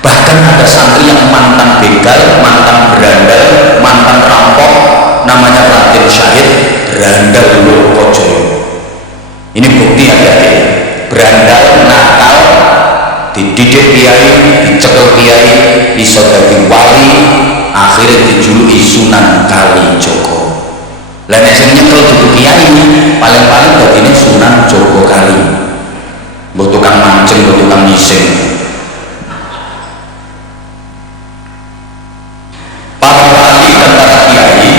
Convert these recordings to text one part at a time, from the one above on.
Bahkan ada santri yang mantan begal, mantan berandal, mantan rampok, namanya Raden Syahid berandal Lokojoyo. Ini bukti adik-adik, berandal, nakal, dididik kiai, dicekel kiai, iso dadi wali, akhirnya dijuluki Sunan Kalijogo. Lah nek sing nyekel dudu kiai, paling-paling dadine Sunan Jogo Kali. Mbok tukang mancing, mbok tukang ngising. Para wali dan para kiai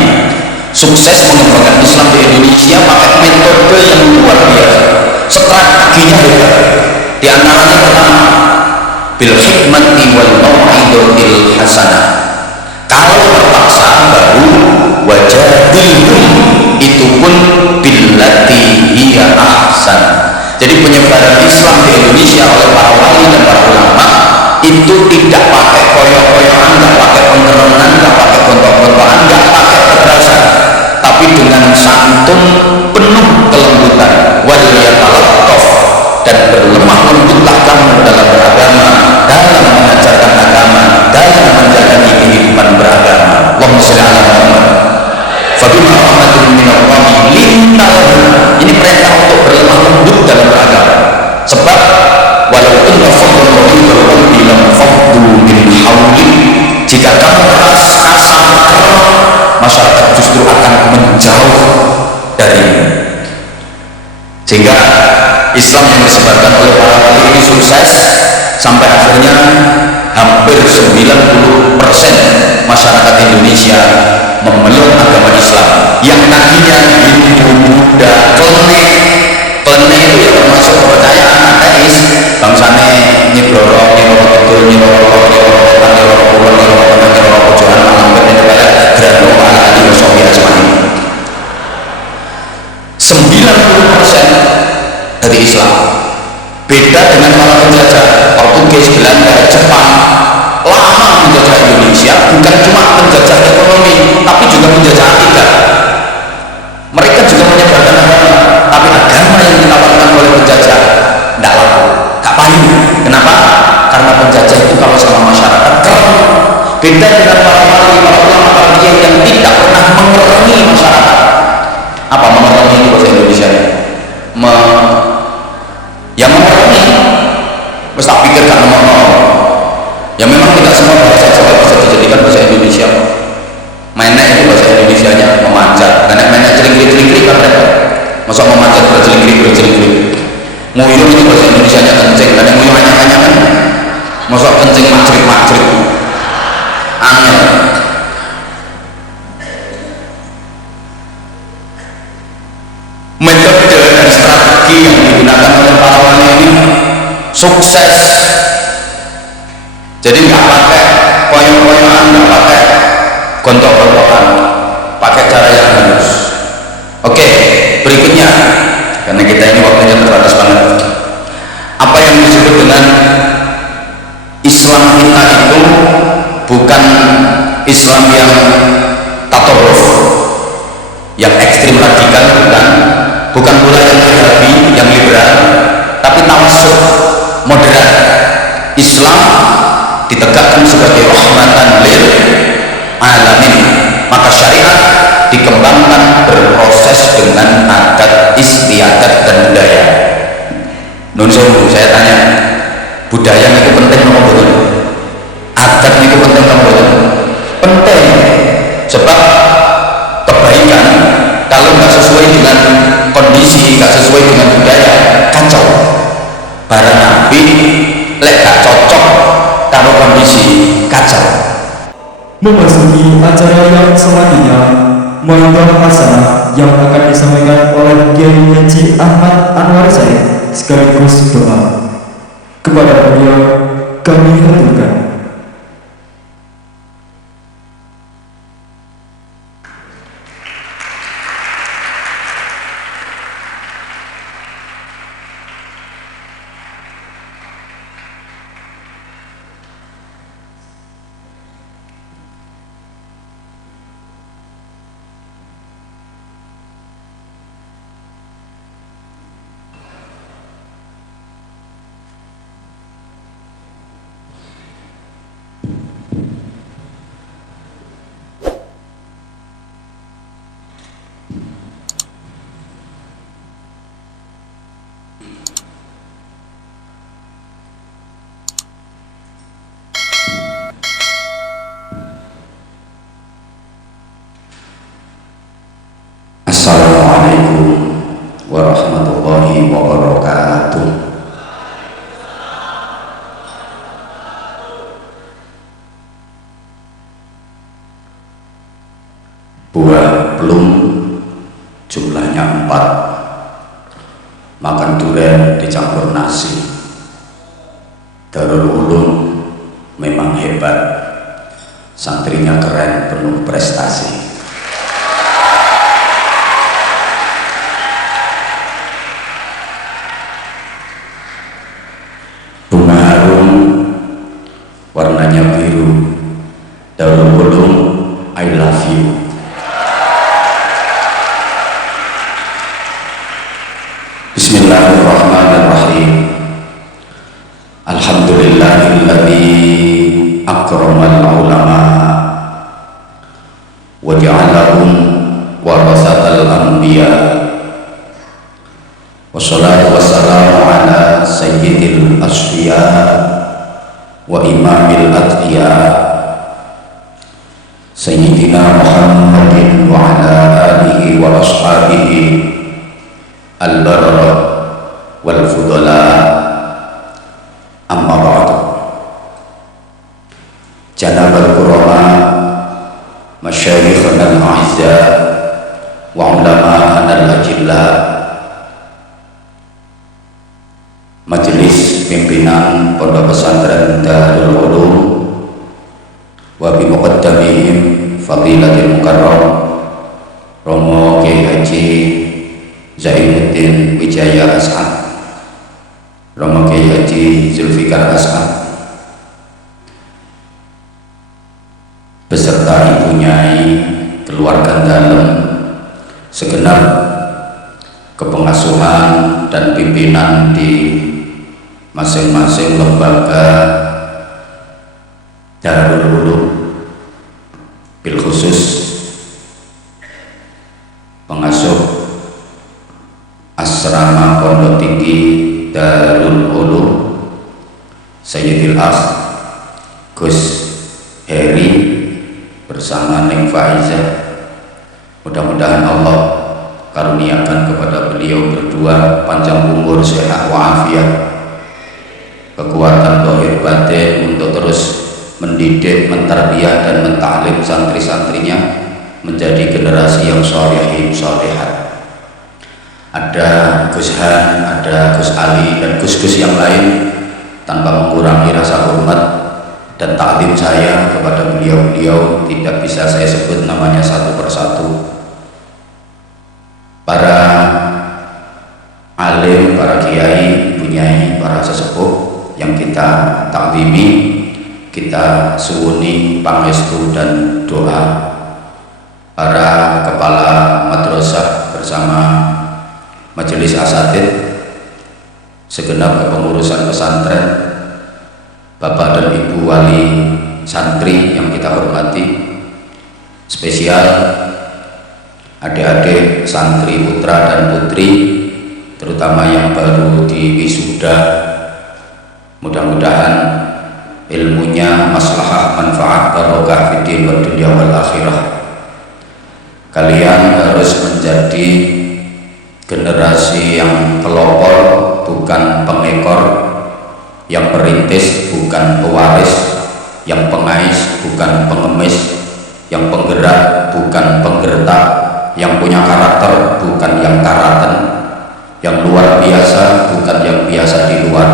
sukses mengembangkan Islam di Indonesia pakai metode yang luar biasa, strateginya hebat. Di antaranya pertama, bil hikmati wal mau'izatil hasanah. Kalau terpaksa baru wajadilhum, itu pun billati hiya ahsan. Jadi penyebaran Islam di Indonesia oleh para wali dan para ulama itu tidak pakai koyok-koyokan, nggak pakai pengkerengan, nggak pakai gontok-gontokan, nggak pakai kekerasan, tapi dengan santun, penuh kelembutan, wal yatalattaf, dan berlemah lembutlah kamu dalam beragama, dalam mengajarkan agama, dalam menjalani kehidupan beragama. Allahumma sholli ala Muhammad. Fabima rahmatin minallahi lintal. Ini perintah untuk berlemah lembut dalam beragama. Sebab walaupun fadlul ghalidul qalbi lam faddu min hawli, jika kamu keras, kasar, keras, masyarakat justru akan menjauh darimu. Sehingga Islam yang disebarkan oleh para wali ini sukses sampai akhirnya hampir 90% masyarakat Indonesia memeluk agama Islam. Yang tadinya Hindu, Buddha, Klene itu ya termasuk kepercayaan ateis, bangsane Nyibloro, Nyiroro Kidul, Nyiroro Wetan, Nyiroro Kulon, Nyiroro Tengah, Nyiroro Pojokan, Malamber, Nyiroro Grano, Ala Ali, Wasobi, Asmani. 90% dari Islam. Beda dengan para penjajah Portugis, Belanda, Jepang, lama menjajah Indonesia, bukan cuma menjajah ekonomi, tapi juga menjajah akidah. Mereka juga menyebarkan agama, tapi agama yang ditawarkan oleh penjajah tidak laku, tak payu. Kenapa? Karena penjajah itu kalau sama masyarakat keren. Beda dengan para wali, para ulama, para kiai yang tidak pernah mengerengi masyarakat. Apa mengerengi itu bahasa Indonesia? Ya mengerengi. Mesti tak pikir kan ya memang tidak semua bahasa Jawa bisa dijadikan bahasa Indonesia. Menek itu bahasa Indonesianya memanjat, karena menek celingkrik kan repot. Masa memanjat bercelingkrik. Nguyuh itu bahasa Indonesianya kencing, karena nguyuh hanya kan. Masa kencing macrik. Angel. Metode dan strategi yang digunakan oleh para wali ini sukses. Jadi nggak pakai koyok-koyokan, nggak pakai gontok-gontokan, pakai cara yang halus. Oke, berikutnya, karena kita ini waktunya terbatas banget. Apa yang disebut dengan Islam kita itu bukan Islam yang tatoruf, yang ekstrim radikal, bukan pula yang Wahabi, yang liberal, tapi tawassut, moderat. Islam ditegakkan sebagai rahmatan lil alamin, maka syariat dikembangkan berproses dengan adat istiadat dan budaya. Nun sewu, saya tanya, budaya itu penting apa betul? Adat itu penting apa betul? Penting, sebab kebaikan kalau nggak sesuai dengan kondisi, nggak sesuai dengan budaya, kacau. Barang nabi lek gak cocok kalau kondisi, kacau. Memasuki acara yang selanjutnya, Mau'izah Hasanah yang akan disampaikan oleh Kiai Haji Ahmad Anwar Said sekaligus doa. Kepada beliau kami haturkan. warahmatullahi wabarakatuh. Buah plum jumlahnya 4, makan durian dicampur nasi. Darul Ulum memang hebat, santrinya keren, penuh prestasi. Bunga harum warnanya biru. Darul Ulum, I love you. Bismillahirrahmanirrahim. Alhamdulillahilladzi akramal ulama wa ja'alahum warasatal anbiya. Wassalatu wassalamu ala sayyidil asfiya wa imamil atqiya Sayyidina Muhammadin wa ala alihi wa ashabihi al-barra wal fudala. Amma ba'du. Janabal kurama masyayikhana al-a'izza wa ulama'ana al-ajilla, majelis pimpinan Pondok Pesantren Darul Ulum wa bi muqaddamihim Fadilatul Mukarram Romo Kiai Haji Zainuddin Wijaya As'ad, Romo Kiai Haji Zulfikar As'ad, beserta ibu nyai, keluarga dalam, segenap kepengasuhan dan pimpinan di masing-masing lembaga Darul Ulum, bil khusus pengasuh Asrama Pondok Tinggi Darul Ulum Sayyidil Akh Gus Heri bersama Neng Faizah. Mudah-mudahan Allah karuniakan kepada beliau berdua panjang umur, sehat walafiat, kekuatan zahir batin untuk terus mendidik, mentarbiyah dan mentaklim santri-santrinya menjadi generasi yang sholihin sholihat. Ada Gus Han, ada Gus Ali dan Gus-Gus yang lain, tanpa mengurangi rasa hormat dan taklim saya kepada beliau-beliau tidak bisa saya sebut namanya satu persatu. Para alim, para kiai, ibu nyai, para sesepuh yang kita taklimi, kita suwuni pangestu dan doa. Para kepala madrasah bersama majelis asatid, segenap kepengurusan pesantren, bapak dan ibu wali santri yang kita hormati, spesial adik-adik santri putra dan putri, terutama yang baru di wisuda. Mudah-mudahan ilmunya maslahah, manfaat, barokah fiddin wa dunya wal akhirah. Kalian harus menjadi generasi yang pelopor bukan pengekor, yang perintis bukan pewaris, yang pengais bukan pengemis, yang penggerak bukan penggertak, yang punya karakter bukan yang karaten, yang luar biasa bukan yang biasa di luar,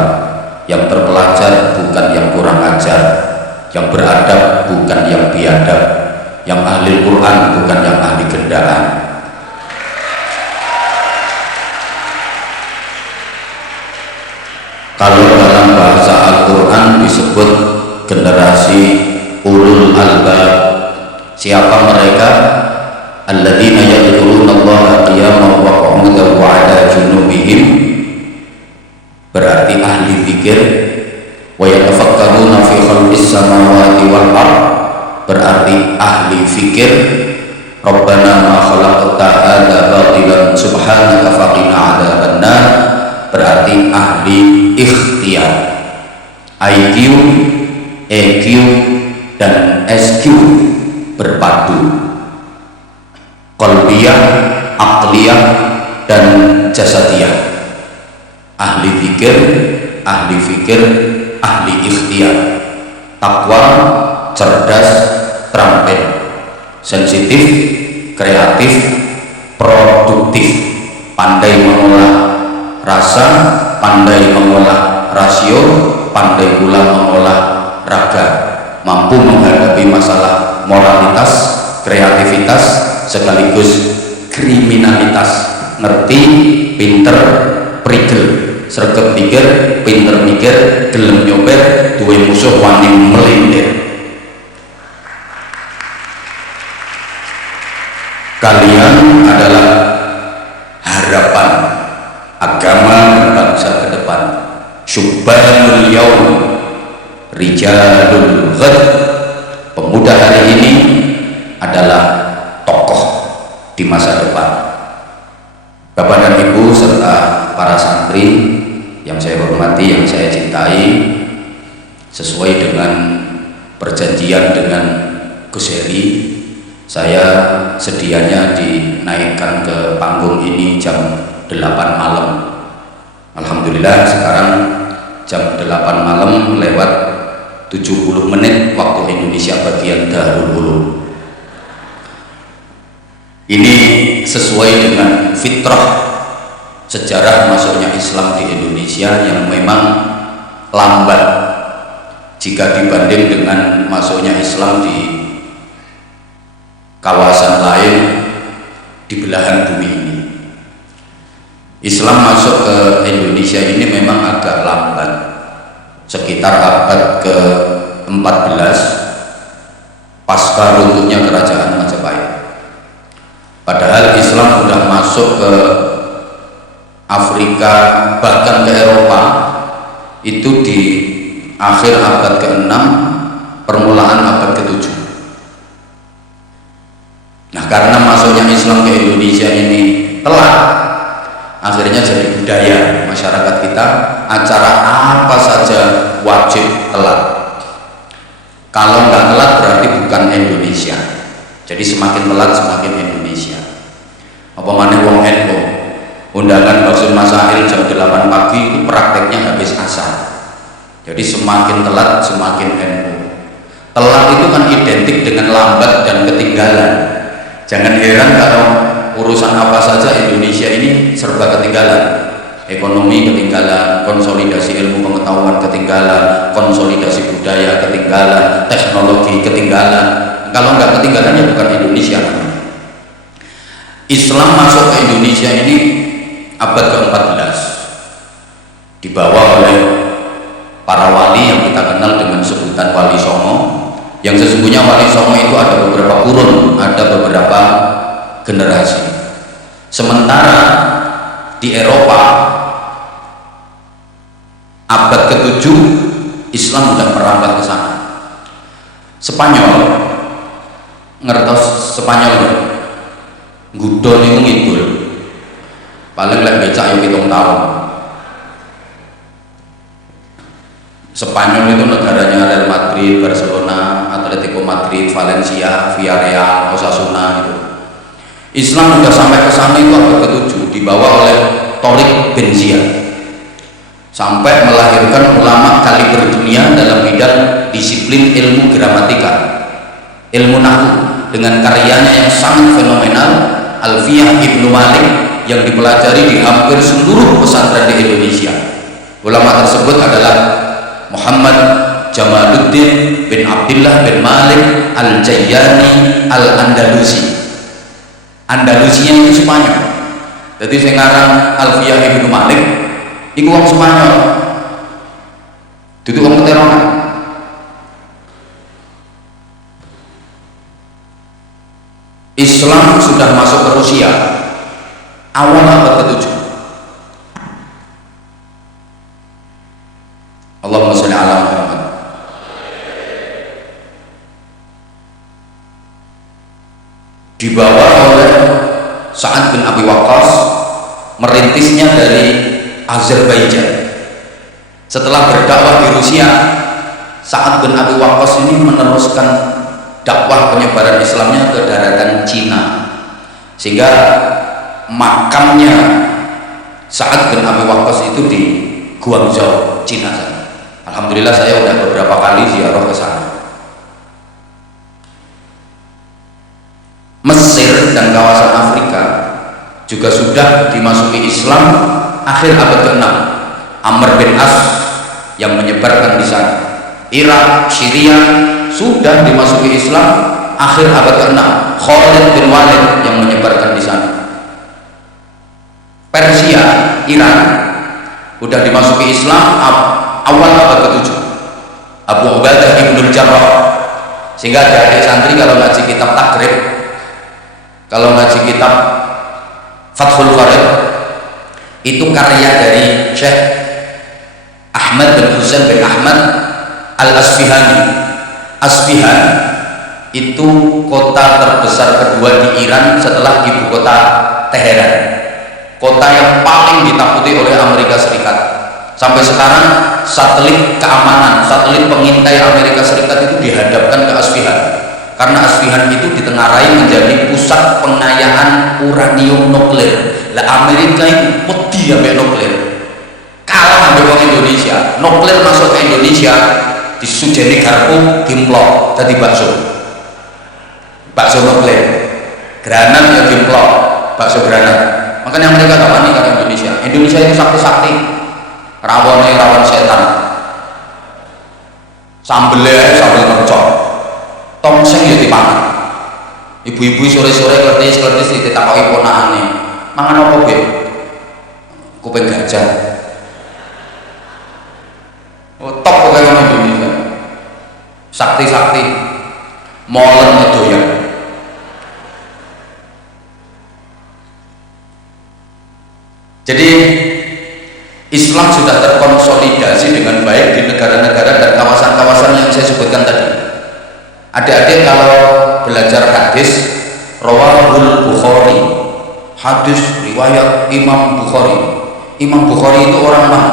yang terpelajar bukan yang kurang ajar, yang beradab bukan yang biadab, yang ahli Quran bukan yang ahli gendaan. Kalau dalam bahasa Al-Quran disebut generasi ulul albab, siapa mereka? Alladzina yadhkuruna Allaha qiyaman wa qu'udan wa 'ala junubihim, berarti ahli zikir. Wa yatafakkaruna fi khalqis samawati wal ardh, berarti ahli fikir. Rabbana ma khalaqta hadza batilan subhanaka faqina 'adzabannar, berarti ahli ikhtiar. IQ, EQ dan SQ berpadu, qalbiyah, aqliyah dan jasadiyah. ahli fikir, ahli ikhtiar, takwa, cerdas, terampil, sensitif, kreatif, produktif, pandai mengolah rasa, pandai mengolah rasio, pandai pula mengolah raga, mampu menghadapi masalah moralitas, kreativitas, sekaligus kriminalitas, ngerti, pinter, prigel, sregep mikir, pinter mikir, gelem nyober, duwe musuh wani melintir. Kalian adalah harapan agama dan bangsa ke depan. Syubbanul yaum, rijalul ghad. Pemuda hari ini adalah tokoh di masa depan. Bapak dan Ibu serta para santri yang saya hormati, yang saya cintai, sesuai dengan perjanjian dengan Gus Heri, saya sedianya dinaikkan ke panggung ini jam 8 malam. Alhamdulillah sekarang jam 8 malam lewat 70 menit waktu Indonesia bagian dahulu. Ini sesuai dengan fitrah sejarah masuknya Islam di Indonesia yang memang lambat jika dibanding dengan masuknya Islam di kawasan lain di belahan bumi ini. Islam masuk ke Indonesia ini memang agak lambat, sekitar abad ke-14 pasca runtuhnya kerajaan Majapahit. Padahal Islam sudah masuk ke Afrika, bahkan ke Eropa itu di akhir abad ke-6, permulaan abad ke-7. Nah, karena masuknya Islam ke Indonesia ini telat, akhirnya jadi budaya masyarakat kita, acara apa saja wajib telat. Kalau nggak telat berarti bukan Indonesia. Jadi semakin telat semakin Indonesia. Apa maneh wong NU, undangan Basul Masail jam 8 pagi itu prakteknya habis asar. Jadi semakin telat semakin NU. Telat itu kan identik dengan lambat dan ketinggalan. Jangan heran kalau urusan apa saja Indonesia ini serba ketinggalan. Ekonomi ketinggalan, konsolidasi ilmu pengetahuan ketinggalan, konsolidasi budaya ketinggalan, teknologi ketinggalan. Kalau nggak ketinggalan ya bukan Indonesia. Islam masuk ke Indonesia ini abad ke-14, dibawa oleh para wali yang kita kenal dengan sebutan Wali Songo, yang sesungguhnya Wali Songo itu ada beberapa kurun, ada beberapa generasi. Sementara di Eropa abad ke-7 Islam sudah merambat ke sana. Spanyol, ngertos Spanyol ya? Gudon itu ngidul paling lek becak yang 7 tahun. Spanyol itu negaranya Real Madrid, Barcelona, Atletico Madrid, Valencia, Villarreal, Osasuna itu. Islam sudah sampai ke sana itu abad ke-7, dibawa oleh Torik bin Ziyad, sampai melahirkan ulama kaliber dunia dalam bidang disiplin ilmu gramatika, ilmu nahwu, dengan karyanya yang sangat fenomenal, Alfiyah Ibnu Malik, yang dipelajari di hampir seluruh pesantren di Indonesia. Ulama tersebut adalah Muhammad Jamaluddin bin Abdullah bin Malik Al-Jayyani Al-Andalusi. Andalusinya itu Spanyol. Jadi saya ngarang Alfiyah Ibnu Malik itu orang Spanyol, itu orang keterangan. Islam sudah masuk ke Rusia awal abad ke-7. Allahumma sholli ala Muhammad. Dibawa oleh Sa'ad bin Abi Waqqas, merintisnya dari Azerbaijan. Setelah berdakwah di Rusia, Sa'ad bin Abi Waqqas ini meneruskan dakwah penyebaran Islamnya ke daratan Cina, sehingga makamnya Sa'ad bin Abi Waqqas itu di Guangzhou, Cina sana. Alhamdulillah saya udah beberapa kali ziarah ke sana. Mesir dan kawasan Afrika juga sudah dimasuki Islam akhir abad ke-6. Amr bin As yang menyebarkan di sana. Irak, Syria sudah dimasuki Islam akhir abad ke-6. Khalid bin Walid yang menyebarkan di sana. Persia, Iran sudah dimasuki Islam awal abad ke-7. Abu Ubaidah ibnul Jarrah. Sehingga adik-adik santri kalau ngaji kitab Takrib, kalau ngaji kitab Fathul Farid, itu karya dari Syekh Ahmad bin Husain bin Ahmad Al-Asfihani. Asfihan itu kota terbesar kedua di Iran setelah ibu kota Teheran, kota yang paling ditakuti oleh Amerika Serikat. Sampai sekarang satelit keamanan, satelit pengintai Amerika Serikat itu dihadapkan ke Asfihan, karena Asfihan itu ditengarai menjadi pusat pengayaan uranium nuklir. Lah Amerika itu wedi sampai nuklir, kalah sampai orang Indonesia. Nuklir masuk ke Indonesia disujeni garpu dimplok jadi bakso nuklir, granat ya dimplok bakso granat. Makanya mereka gak panik kalau Indonesia itu sakti-sakti, rawan setan, sambelnya sambel mercon, tongseng ya dipangan. Ibu-ibu sore-sore kletis ditakoi ponakane, mangan apa be? Kuping gajah. Oh, top pokoknya orang Indonesia, sakti-sakti, molen ngedoyan. Jadi Islam sudah terkonsolidasi dengan baik di negara-negara dan kawasan-kawasan yang saya sebutkan tadi. Adik-adik kalau belajar hadis, rawahul Bukhari, hadis riwayat Imam Bukhari. Imam Bukhari itu orang mana?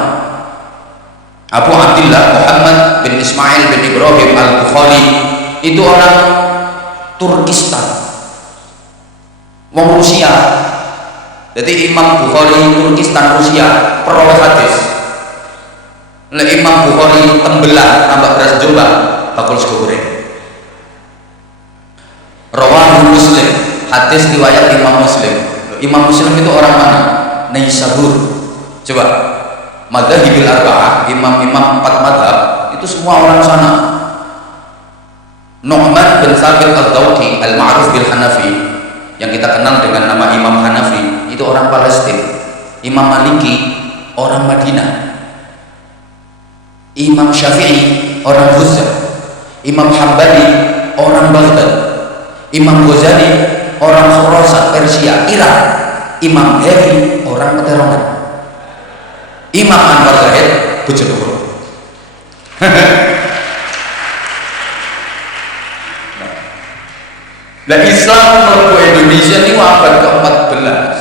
Abu Abdillah Muhammad bin Ismail bin Ibrahim Al-Bukhari itu orang Turkistan, wong Rusia. Jadi Imam Bukhari Turkistan Rusia perawi hadis. Imam Bukhari Tembelang tambah beras Jombang bakul sego goreng. Rawahul Muslim, hadis riwayat Imam Muslim. Imam Muslim itu orang mana? Naisabur. Coba Madzhabil Arba'ah, imam-imam 4 mazhab itu semua orang sana. Nu'man bin Thabit Al-Dawqi Al-Ma'ruf bil Hanafi yang kita kenal dengan nama Imam Hanafi itu orang Palestina. Imam Maliki orang Madinah. Imam Syafi'i orang Huzza. Imam Hambali orang Baghdad. Imam Ghazali orang Khurasan Persia Irak. Imam Heri orang Peterongan. Imam Anwar Zahid Bojonegoro. Nah, Islam melebu Indonesia ini abad ke-14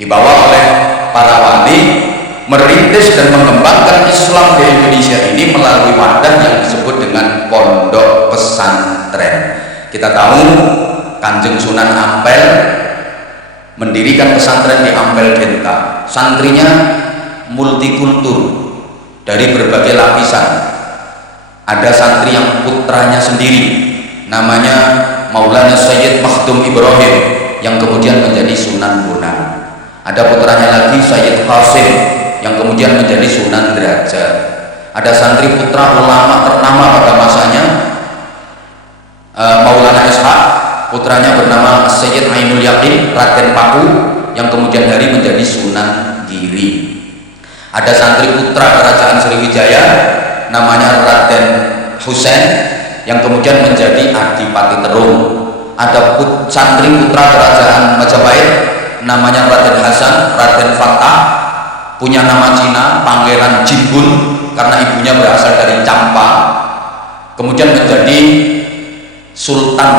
dibawa oleh para wali, merintis dan mengembangkan Islam di Indonesia ini melalui wadah yang disebut dengan pondok pesantren. Kita tahu Kanjeng Sunan Ampel mendirikan pesantren di Ampel Genta. Santrinya multikultur dari berbagai lapisan. Ada santri yang putranya sendiri namanya Maulana Sayyid Makhdum Ibrahim yang kemudian menjadi Sunan Bonang. Ada putranya lagi Sayyid Qasim yang kemudian menjadi Sunan Derajat. Ada santri putra ulama ternama pada masanya Maulana Ishaq, putranya bernama Sayyid Ainul Yaqin Raden Paku yang kemudian hari menjadi Sunan Giri. Ada santri putra kerajaan Sriwijaya namanya Raden Husain yang kemudian menjadi Adipati Terung. Ada santri putra kerajaan Majapahit namanya Raden Hasan, Raden Fatah, punya nama Cina Pangeran Jimbun karena ibunya berasal dari Campa, kemudian menjadi Sultan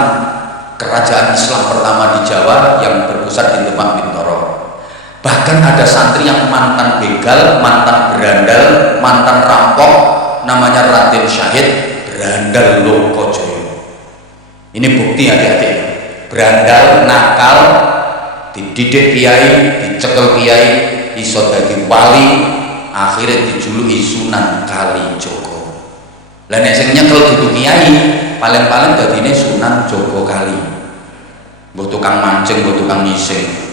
kerajaan Islam pertama di Jawa yang berpusat di Demak Bintoro. Bahkan ada santri yang mantan begal, mantan berandal, mantan rampok, namanya Raden Syahid Berandal Lokojoyo. Ini bukti adik-adik, berandal, nakal, dididik kiai, dicekel kiai, iso dadi wali, akhirnya dijuluki Sunan Kalijogo. Lah nek sing nyekel dudu kiai, paling-paling dadine Sunan Jogo Kali. Mbok tukang mancing, mbok tukang ngising.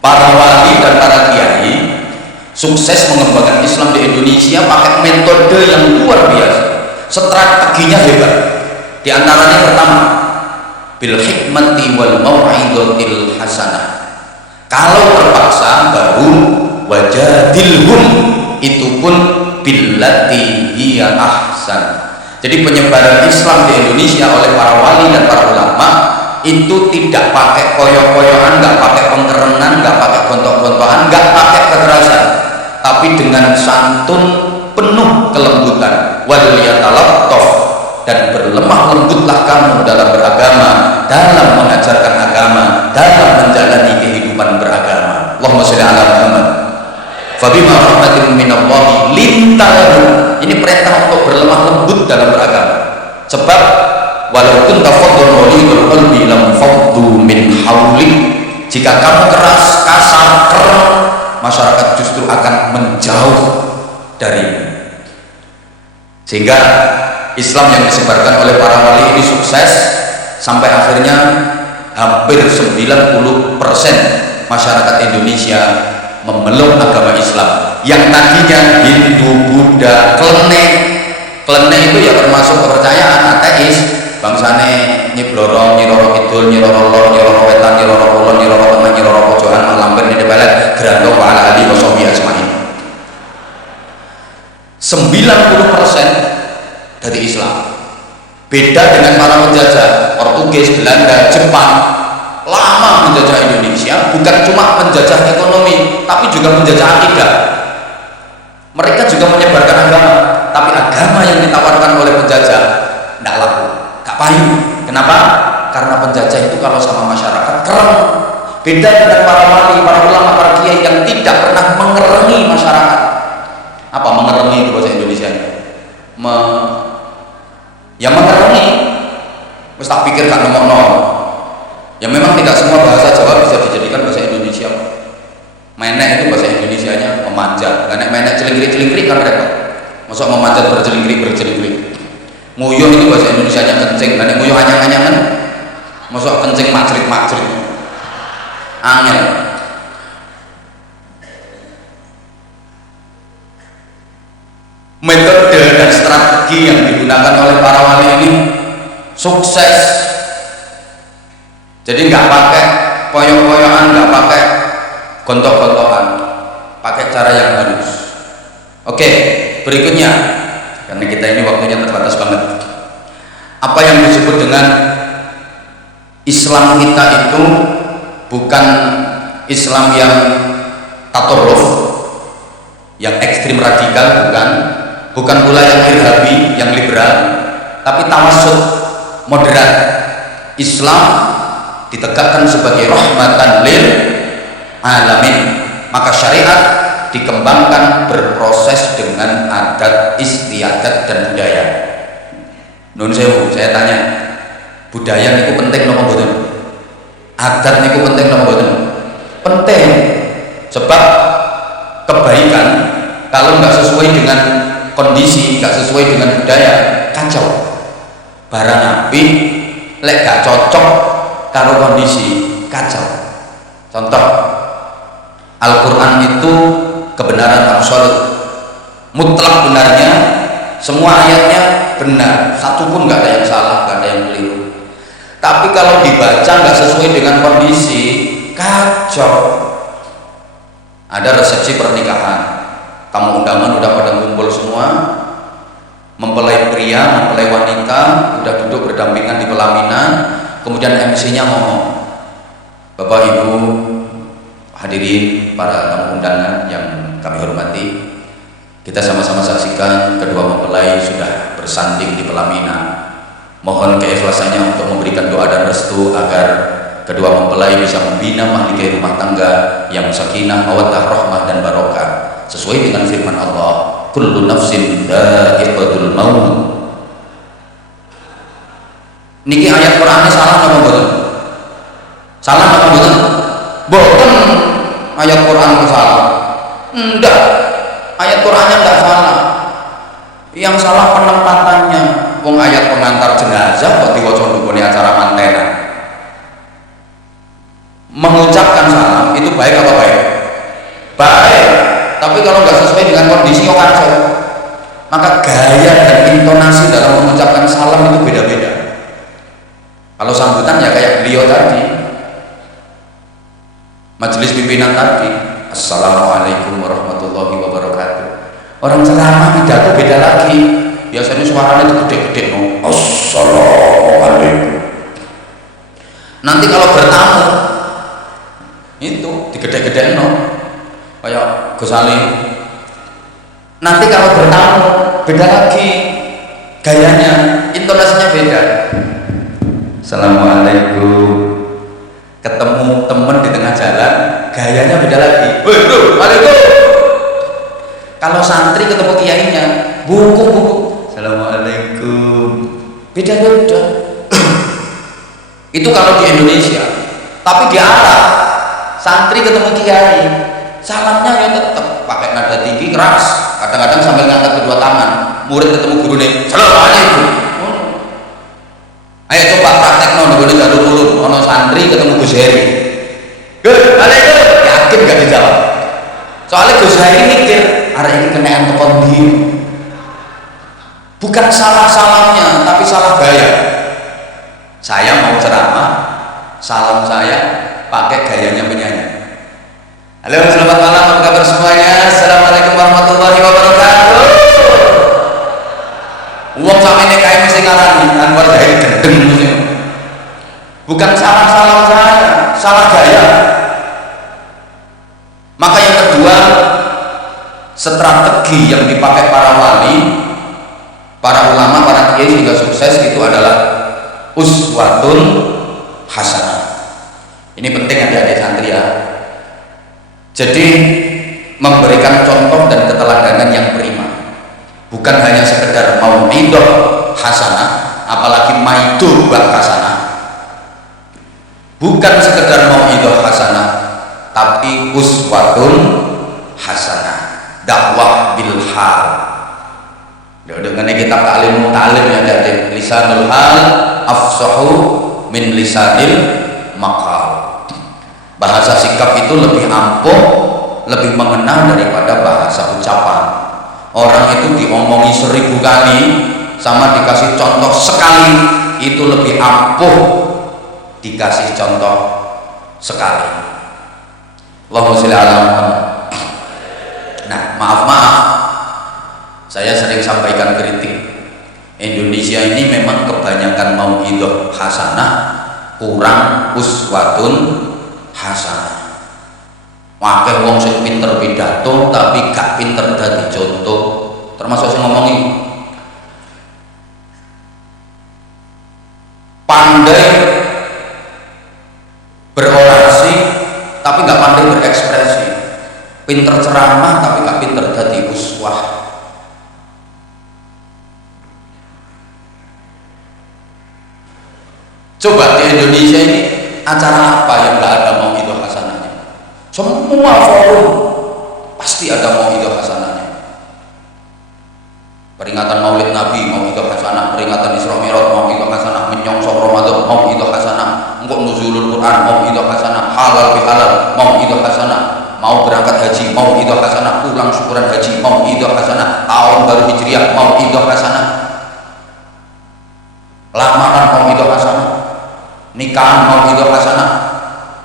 Para wali dan para kiai sukses mengembangkan Islam di Indonesia pakai metode yang luar biasa. Strateginya hebat. Di antaranya pertama, bil hikmati wal mau'izatil hasanah. Kalau terpaksa baru wajadilhum, itu pun billati hiya ahsan. Jadi penyebaran Islam di Indonesia oleh para wali dan para ulama itu tidak pakai koyok-koyokan, nggak pakai pengkerengan, nggak pakai gontok-gontokan, nggak pakai kekerasan, tapi dengan santun, penuh kelembutan. Wal yatalattaf, dan berlemah lembutlah kamu dalam beragama, dalam mengajarkan agama, dalam menjalani kehidupan beragama. Allahumma sholli ala Muhammad. Fabima rahmatin minallahi lintalahu. Ini perintah untuk berlemah lembut dalam beragama. Sebab walau kunta faddan ghalidul qalbi lam faddu min haulik. Jika kamu keras, kasar, keras, masyarakat justru akan menjauh darimu. Sehingga Islam yang disebarkan oleh para wali ini sukses sampai akhirnya hampir 90% masyarakat Indonesia memeluk agama Islam. Yang tadinya Hindu, Buddha, Klene itu ya termasuk kepercayaan ateis. Bangsane nyibloro, nyiroro kidul, nyiroro lor, nyiroro wetan, nyiroro kulon, nyiroro tengah, nyiroro pojokan, malamber, ini belet, gerando, wa'ala ali, wasobi, ajmain. 90% dari Islam. Beda dengan para penjajah Portugis, Belanda, Jepang, lama menjajah Indonesia, bukan cuma penjajah ekonomi, tapi juga penjajah akidah. Mereka juga menyebarkan agama, tapi agama yang ditawarkan oleh penjajah tidak laku, gak payu. Kenapa? Karena penjajah itu kalau sama masyarakat keren. Beda dengan para wali, para ulama, para kiai yang tidak pernah mengerengi masyarakat. Apa mengerengi itu bahasa Indonesia? Yang mengerengi, mesti tak pikir gak nomor. Ya memang tidak semua bahasa Jawa bisa dijadikan bahasa Indonesia. Menek itu bahasa Indonesianya memanjat. Karena menek celingkrik-celingkrik kan repot. Masuk memanjat bercelingkrik. Nguyuh itu bahasa Indonesianya kencing. Karena nguyuh anyang-anyangan. Masuk kencing macrit-macrit. Angel. Metode dan strategi yang digunakan oleh para wali ini sukses. Jadi nggak pakai koyok-koyokan, nggak pakai gontok-gontokan, pakai cara yang halus. Oke, berikutnya, karena kita ini waktunya terbatas banget. Apa yang disebut dengan Islam kita itu bukan Islam yang tatorruf, yang ekstrim radikal, bukan pula yang irhabi, yang liberal, tapi tawassut, moderat. Islam ditegakkan sebagai rahmatan lil alamin, maka syariat dikembangkan berproses dengan adat istiadat dan budaya. Nun sewu, saya tanya, budaya niku penting nopo mboten? Adat niku penting nopo mboten? Penting. Sebab kebaikan kalau nggak sesuai dengan kondisi, nggak sesuai dengan budaya, kacau. Barang api lek gak cocok karo kondisi, kacau. Contoh, Al-Quran itu kebenaran absolut, mutlak benarnya, semua ayatnya benar, satu pun nggak ada yang salah, nggak ada yang keliru. Tapi kalau dibaca nggak sesuai dengan kondisi, kacau. Ada resepsi pernikahan, tamu undangan udah pada ngumpul semua, mempelai pria, mempelai wanita udah duduk berdampingan di pelaminan, kemudian MC-nya ngomong, Bapak Ibu hadirin para tamu undangan yang kami hormati, kita sama-sama saksikan kedua mempelai sudah bersanding di pelaminan. Mohon keikhlasannya untuk memberikan doa dan restu agar kedua mempelai bisa membina mahligai rumah tangga yang sakinah, mawaddah, rahmah dan barokah sesuai dengan firman Allah, kullu nafsin dha'iqatul maut. Niki ayat Qur'annya salah napa mboten? Salah apa mboten? Mboten ayat Quran itu salah. Enggak. Ayat Qurannya enggak salah. Yang salah penempatannya. Wong ayat pengantar jenazah kok diwaca nggone acara mantenan. Mengucapkan salam itu baik atau baik? Baik. Tapi kalau nggak sesuai dengan kondisi kok kacau. Maka gaya dan intonasi dalam mengucapkan salam itu beda-beda. Kalau sambutan ya kayak beliau tadi, majelis pimpinan tadi, Assalamualaikum warahmatullahi wabarakatuh. Orang ceramah pidato beda lagi. Biasanya suaranya itu gede-gede, no. Assalamualaikum. Nanti kalau bertamu itu digede-gedein, no. Kayak Gus Ali. Nanti kalau bertamu beda lagi gayanya, intonasinya beda. Assalamualaikum. Ketemu temen di tengah jalan, gayanya beda lagi. Woi bro, Waalaikumsalam. Kalau santri ketemu kiainya, buku. Assalamualaikum. Beda-beda. Itu kalau di Indonesia. Tapi di Arab, santri ketemu kiai, salamnya ya tetap pakai nada tinggi keras. Kadang-kadang sambil ngangkat kedua tangan. Murid ketemu guru nih, Assalamualaikum. Ayo coba praktek nong di Darul Ulum. Ono santri ketemu Gus Heri. Gus, Waalaikumsalam. Yakin gak dijawab? Soalnya Gus Heri mikir, hari ini kenaan tekon di. Bukan salah salamnya, tapi salah gaya. Saya mau ceramah, salam saya pakai gayanya penyanyi. Halo, selamat malam, apa kabar semuanya? Assalamualaikum warahmatullahi wabarakatuh. Uang sama ini kayak mesti ngalami, Anwar Zahid gendeng mesti. Bukan salah salam saya, salah gaya. Maka yang kedua, strategi yang dipakai para wali, para ulama, para kiai sehingga sukses itu adalah uswatun hasanah. Ini penting adik-adik santri ya. Jadi memberikan contoh dan keteladanan yang prima. Bukan hanya sekedar mau'idhah hasanah, apalagi maidubah hasanah. Bukan sekedar mau'idhah hasanah, tapi uswatun hasanah. Dakwah bil hal. Dengan kitab ta'lim ya dari lisanul hal afsahu min lisanil maqal. Bahasa sikap itu lebih ampuh, lebih mengena daripada bahasa ucapan. Orang itu diomongi 1000 kali sama dikasih contoh sekali itu lebih ampuh dikasih contoh sekali. Allahumma sholli ala Muhammad. Nah, maaf saya sering sampaikan kritik. Indonesia ini memang kebanyakan mau'idhah hasanah, kurang uswatun hasanah. Wakil wong sing pinter pidato tapi gak pinter dadi contoh. Termasuk sing ngomongi pandai berorasi tapi gak pandai berekspresi. Pinter ceramah tapi gak pinter dadi uswah. Coba di Indonesia ini acara apa yang gak ada mau'idhah hasanahnya? Semua forum pasti ada mau'idhah hasanahnya. Peringatan Maulid Nabi mau'idhah hasanah, peringatan Isra Mi'raj mau'idhah hasanah, menyongsong Ramadan mau'idhah hasanah, engko nuzulul Quran mau'idhah hasanah, halal bihalal mau'idhah hasanah, mau berangkat haji mau'idhah hasanah, pulang syukuran haji mau'idhah hasanah, tahun baru Hijriah mau'idhah hasanah, lamaran mau'idhah hasanah, nikahan mau'idhah hasanah,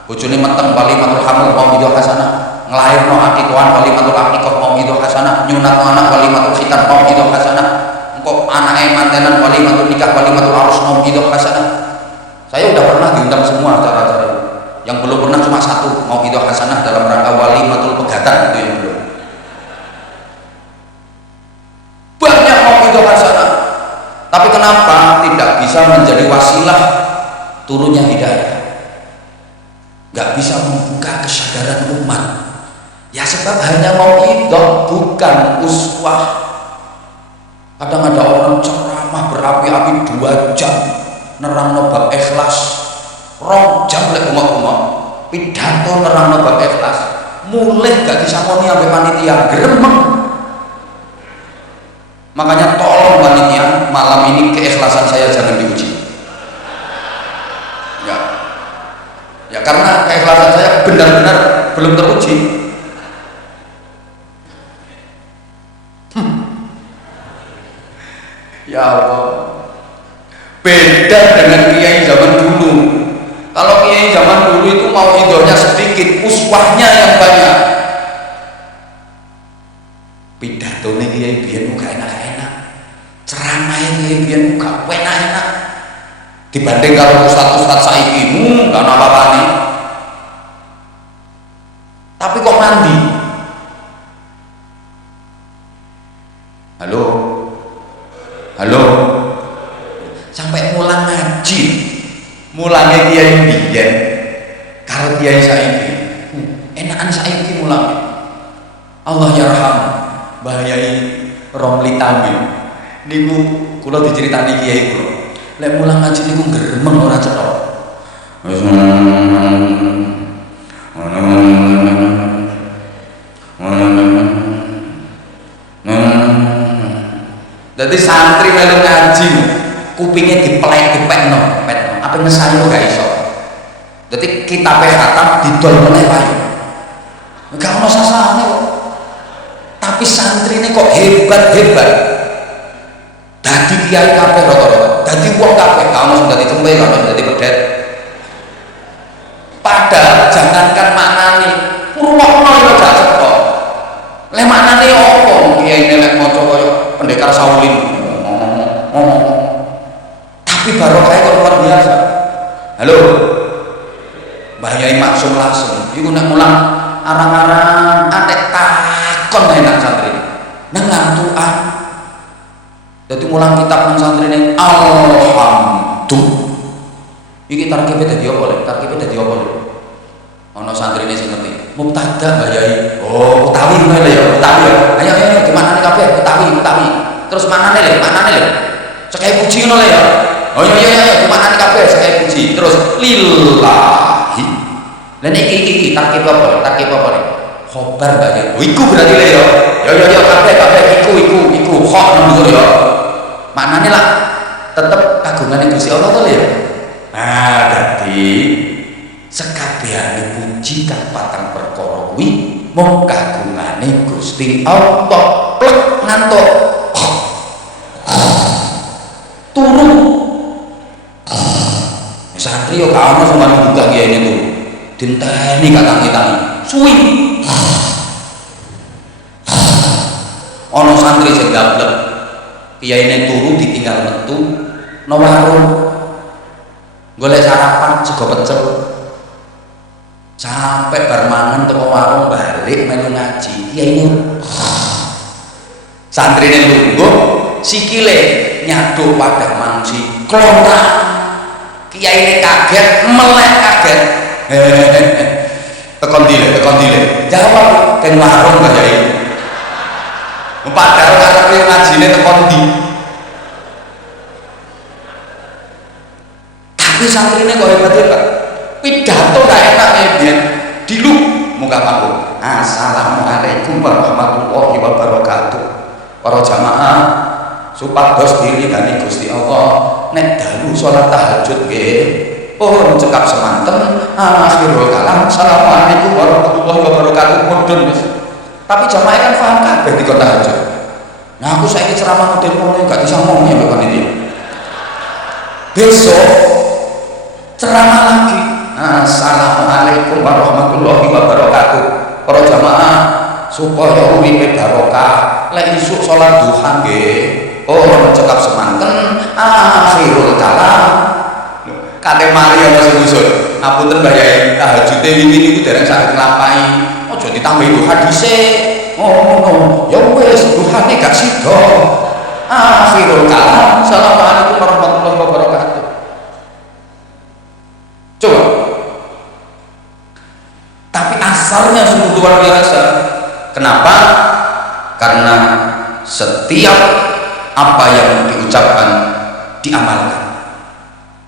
bojone meteng walimatul hamil mau'idhah hasanah, nglairno akikahan walimatul akikah mau'idhah hasanah, nyunatno anak walimatul khitan mau'idhah hasanah, engko anake mantenan walimatul nikah walimatul arus mau'idhah hasanah. Saya udah pernah diundang semua acara-acara itu. Yang belum pernah cuma satu, mau'idhah hasanah dalam rangka walimatul pegatan, itu yang belum. Banyak mau'idhah hasanah. Tapi kenapa tidak bisa menjadi wasilah turunnya hidayah? Gak bisa membuka kesadaran umat. Ya sebab hanya mau'idhah, bukan uswah. Kadang ada orang ceramah berapi-api 2 jam nerangno bab ikhlas, rong jam lek umah-umah pidato nerangno bab ikhlas, mulai gak disangoni sampai panitia gremeng. Makanya tolong panitia, malam ini keikhlasan saya jangan diuji. Ya karena keikhlasan saya benar-benar belum teruji. Ya Allah, beda dengan kiai zaman dulu. Kalau kiai zaman dulu itu mau idolnya sedikit, uswahnya yang banyak. Pidatonya kiai biyen muga enak-enak, ceramahnya kiai biyen muga enak-enak. Dibanding kalau ustaz-ustaz saiki gak ana apa-apane. Tapi kok mandi? Halo, sampai mulang ngaji, mulangnya kiai biyen karo kiai saiki enakan saiki mulang. Allah yarham bahayai Romli Tamim niku kula diceritani kiai kula lek mulang ngaji niku gremeng ora cetha. Jadi santri melu ngaji kupingnya dipekno, apa ngesayo gak iso. Jadi kita khatam didol meneh wae. Gak ono sasane kok. Tapi santri ini kok hebat. Dadi kiai kabeh rata-rata. Dadi wong kabeh gak ono sing dadi cempe, gak ono sing dadi pedet. Padahal jangankan maknane, ngrungokno yo gak cetha. Lek maknane opo kiai nek maca koyo pendekar Saulin ngomong. Tapi barokah kok luar biasa. Halo, Mbah Yai Maksum langsung iku nek mulang arang-arang atek takon enak santri nang ngantukan. Dadi mulang kitab nang santrine alhamdulillah. Iki tarkibe dadi apa lek? Tarkibe dadi apa lek? Ana santrine sing ngerti. Mubtada Mbah Yai. Oh, utawi ngono ya, utawi ya. Ayo gimana nih kabeh? Utawi. Terus manane lek? Sekali puji ngono ya. Oh iya, gimana nih kabeh? Sekali puji. Terus lillahi. Lah iki tarkib apa? Tarkib apa nih? Khobar Mbah Yai. Oh iku berarti lek ya. Yo kabeh iku khok nang dhuwur ya. Maknane lah tetep kagungane Gusti Allah to ya. Nah, dadi sekabehane puji kang patang perkara kuwi mung kagungane Gusti Allah. Plek ngantuk turu santri yo gak ono sing buka kiai itu dinteni gak tangi-tangi suwi. Ono santri sing gablek kiyaine turu ditinggal metu nang warung golek sarapan sego pecel sampai bar mangan teko warung balik melu ngaji. Kiyaine santrine lungguh sikile nyaduk pada mangsi klontak. Kiyaine kaget melek kaget tekon dile jawab ken warung Mbah Yai. Padahal karepe ngajine tekon ndi. Tapi santrine kok hebat-hebat. Pidato gak enak biyen dilu muka panggung. Assalamualaikum warahmatullahi wabarakatuh. Para jamaah supados diridani Gusti Allah nek dalu salat tahajud nggih pun cekap semanten akhirul kalam assalamualaikum warahmatullahi wabarakatuh mudhun wis. Tapi jamaah kan paham kabeh dikon tahajud. Nah aku saiki ceramah model ngono gak bisa ngomong ya Bapak ini. Besok ceramah lagi assalamualaikum warahmatullahi wabarakatuh. Para jamaah supaya uripe barokah lek isuk salat duha nggih cekap semanten akhirul kalam. Kate mari ana sing usul ngapunten Mbah Yai tahajude wingi niku dereng saged nglampahi aja ditambahi duha dhisik ngono ya wis duhane gak sida akhirul kalam assalamualaikum warahmatullahi wabarakatuh. Coba tapi asarnya sungguh luar biasa. Kenapa? Karena setiap apa yang diucapkan diamalkan,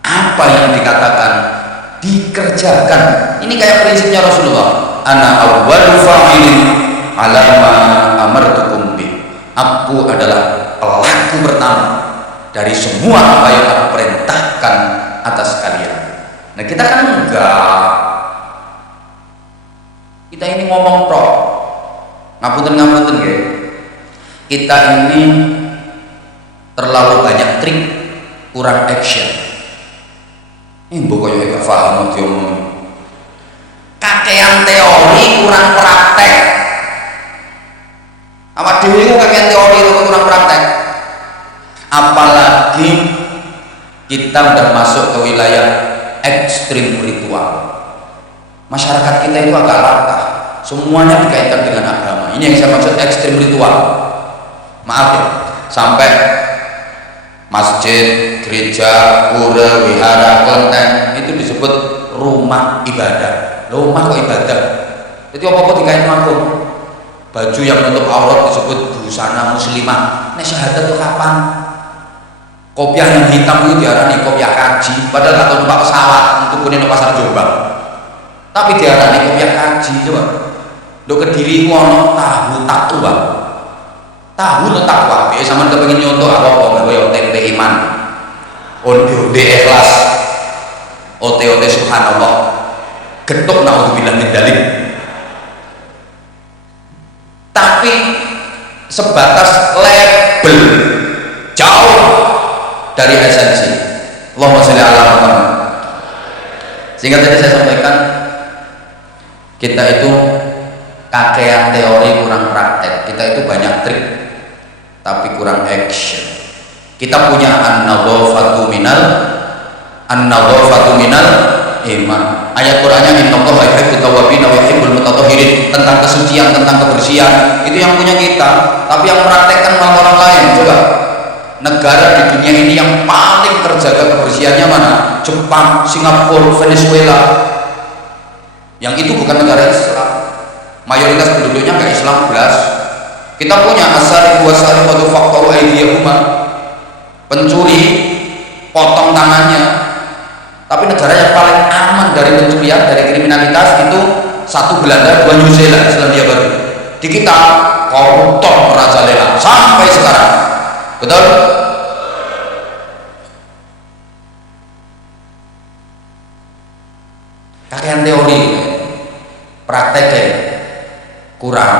apa yang dikatakan dikerjakan. Ini kayak prinsipnya Rasulullah, ana awwalu fa'ilin ala ma amartukum bi. Aku adalah pelaku pertama dari semua apa yang aku perintahkan atas kalian. Nah kita kan enggak, kita ini ngomong tok, ngapunten ya. Kita ini terlalu banyak trik, kurang action. Ini pokoknya gak paham diomong. Kakean teori, kurang praktek. Awak dhewe iku kakean teori itu kurang praktek. Apalagi kita udah masuk ke wilayah ekstrim ritual. Masyarakat kita itu agak latah. Semuanya dikaitkan dengan agama. Ini yang saya maksud ekstrim ritual. Maaf ya, sampai masjid, gereja, pura, wihara, kelenteng itu disebut rumah ibadah. Rumah kok ibadah? Jadi apa-apa dikaitkan makum. Baju yang menutup aurat disebut busana muslimah. Ini syahadat itu kapan? Kopiah yang hitam itu diarani kopiah kaji, padahal gak tahu numpak pesawat untuk kuning di pasar Jombang. Tapi diarani kopiah kaji. Coba lo Kediri ono tahu takwa. Tahu lo takwa. Biasa sampean kepengin nyontoh apa-apa gawe tempe iman. Onde ikhlas. Ote subhanallah. Getok naudzubillah min dzalik. Tapi sebatas label, jauh dari esensi. Allahumma sholli ala Muhammad. Sehingga tadi saya sampaikan, kita itu kakean teori, kurang praktek. Kita itu banyak trik tapi kurang action. Kita punya an-nadhafatu minal iman. Ayat Qur'annya innallaha yuhibbut tawwabin wa yuhibbul mutatahhirin, tentang kesucian, tentang kebersihan. Itu yang punya kita, tapi yang mempraktekkan malah orang lain. Coba, negara di dunia ini yang paling terjaga kebersihannya mana? Jepang, Singapura, Venezuela. Yang itu bukan negara Islam. Mayoritas penduduknya nggak Islam belas. Kita punya asari wa sarifatu faqtaru aydiyahuma. Pencuri potong tangannya. Tapi negara yang paling aman dari pencurian, dari kriminalitas itu satu Belanda, dua New Zealand, Selandia Baru. Di kita koruptor merajalela sampai sekarang. Betul? Kakean teori, prakteknya kurang.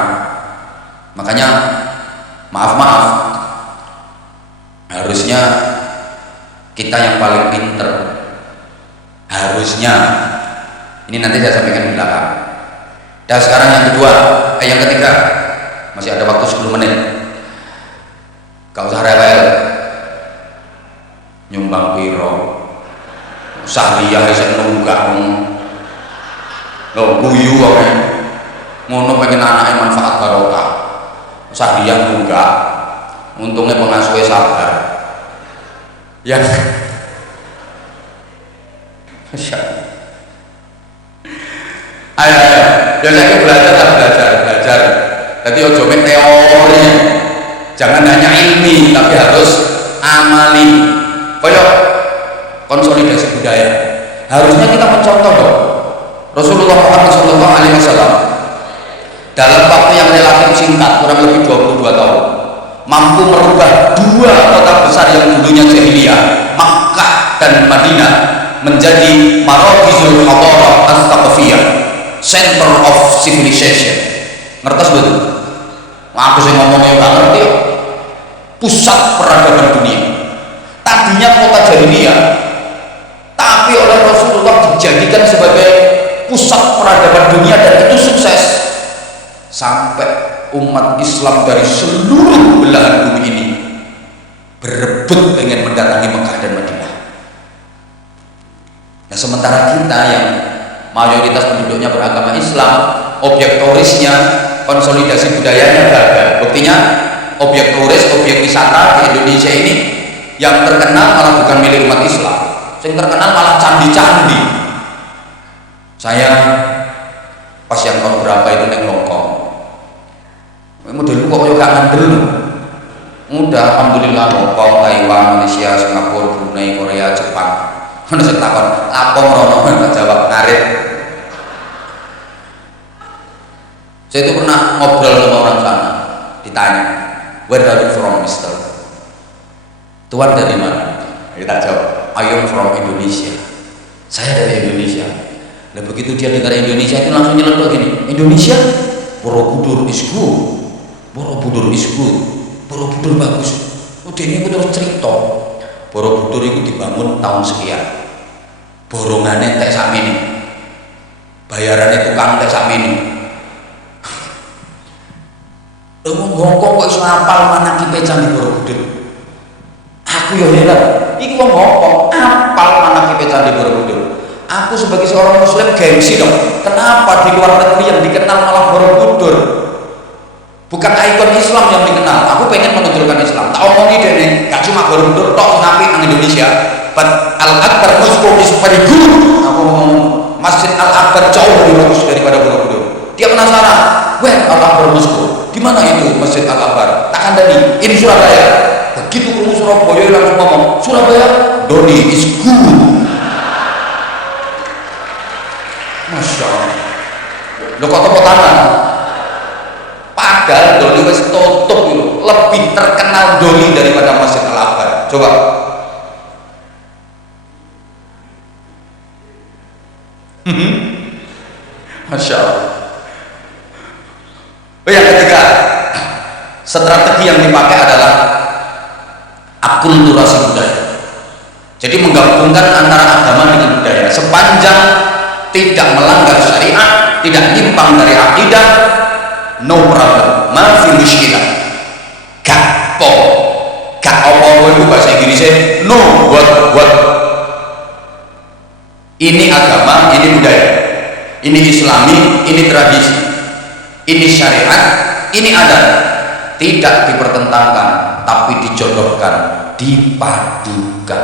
Makanya maaf, harusnya kita yang paling pinter. Harusnya, ini nanti saya sampaikan di belakang. Dan sekarang yang kedua, yang ketiga, masih ada waktu 10 menit. Gak usah rewel, nyumbang piro, sahriah saya nunggak, lo guyu apa? Ngono pengen anaknya manfaat barokah, sahriah nunggak, untungnya pengasuhnya sabar. Yang ayo, biasanya belajar. Jadi ojo mek teori, jangan hanya ilmi, tapi harus amali. Koyok konsolidasi budaya. Harusnya kita mencontoh dong. Rasulullah Muhammad SAW dalam waktu yang relatif singkat, kurang lebih 22 tahun, mampu merubah dua kota besar yang dulunya jahiliyah, Makkah dan Madinah, menjadi marakizul hadarah as-saqafiyah, center of civilization. Ngertos betul? Aku sih ngomongnya nggak ngerti ya. Pusat peradaban dunia. Tadinya kota jahiliyah, tapi oleh Rasulullah dijadikan sebagai pusat peradaban dunia, dan itu sukses sampai umat Islam dari seluruh belahan bumi ini berebut pengen mendatangi Mekah dan Madinah. Nah, sementara kita yang mayoritas penduduknya beragama Islam, objek turisnya, konsolidasi budayanya gagal. Buktinya objek turis, objek wisata di Indonesia ini yang terkenal malah bukan milik umat Islam, yang terkenal malah candi-candi. Saya pas yang tahun berapa itu neng Longkong, model kok yo gak ngandel. Mudah, alhamdulillah, Hongkong, Taiwan, Malaysia, Singapura, Brunei, Korea, Jepang. Ono sing takon, "Apa merono?" Tak jawab, "Ngarit." Saya itu pernah ngobrol sama orang sana, ditanya, "Where are you from, Mister?" "Tuan dari mana?" Kita jawab, "I am from Indonesia." "Saya dari Indonesia." Nah begitu dia dengar Indonesia itu langsung nyeletuk gini, "Indonesia? Borobudur is good. Borobudur is good. Borobudur bagus." Udah ini aku terus cerita, Borobudur itu dibangun tahun sekian, borongannya tek sakmene, bayarannya tukang tek sakmene. Wong kok iso apal manakibe Candi Borobudur? Aku ya heran, iki wong ngomong apal manakibe Candi Borobudur. Aku sebagai seorang muslim gengsi dong, kenapa di luar negeri yang dikenal malah Borobudur? Bukan ikon Islam yang dikenal. Aku pengen menunjukkan Islam. Tak omongi deh nih, gak cuma Borobudur tok napi nang Indonesia. But Al-Akbar Moscow is very good. Aku ngomong Masjid Al-Akbar jauh lebih bagus daripada Borobudur. Dia penasaran, where Al-Akbar Moscow? Di mana itu Masjid Al-Akbar? Tak kandani, ini Surabaya. Begitu ketemu Surabaya langsung ngomong, Surabaya, Doni is good. Masya Allah. Lo kok tepuk tangan? Padahal Doli wis tutup itu, lebih terkenal Doli daripada Masjid Al-Akbar. Coba. Masya Allah. Yang ketiga, strategi yang dipakai adalah akulturasi budaya. Jadi menggabungkan antara agama dengan budaya sepanjang tidak melanggar syariat, tidak nyimpang dari akidah, no problem, mafi muskilah. Gak apa-apa itu bahasa Inggrisnya no what. Ini agama, ini budaya, ini islami, ini tradisi, ini syariat, ini adat. Tidak dipertentangkan, tapi dijodohkan, dipadukan.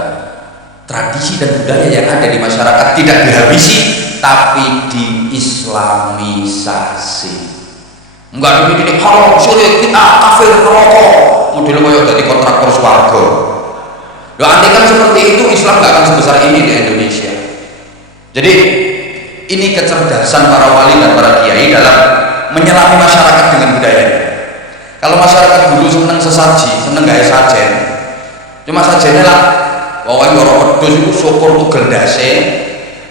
Tradisi dan budaya yang ada di masyarakat tidak dihabisi, tapi diislamisasi. Enggak dibikin haram, syirik, bid'ah, kafir, rokok. Model koyo dadi kontraktor swarga. Lho andai kan seperti itu, Islam enggak akan sebesar ini di Indonesia. Jadi ini kecerdasan para wali dan para kiai dalam menyelami masyarakat dengan budaya. Kalau masyarakat dulu seneng sesaji, seneng gaya sajen, cuma sajennya lah pokoknya ngorok wedhus itu syukur tugel ndase,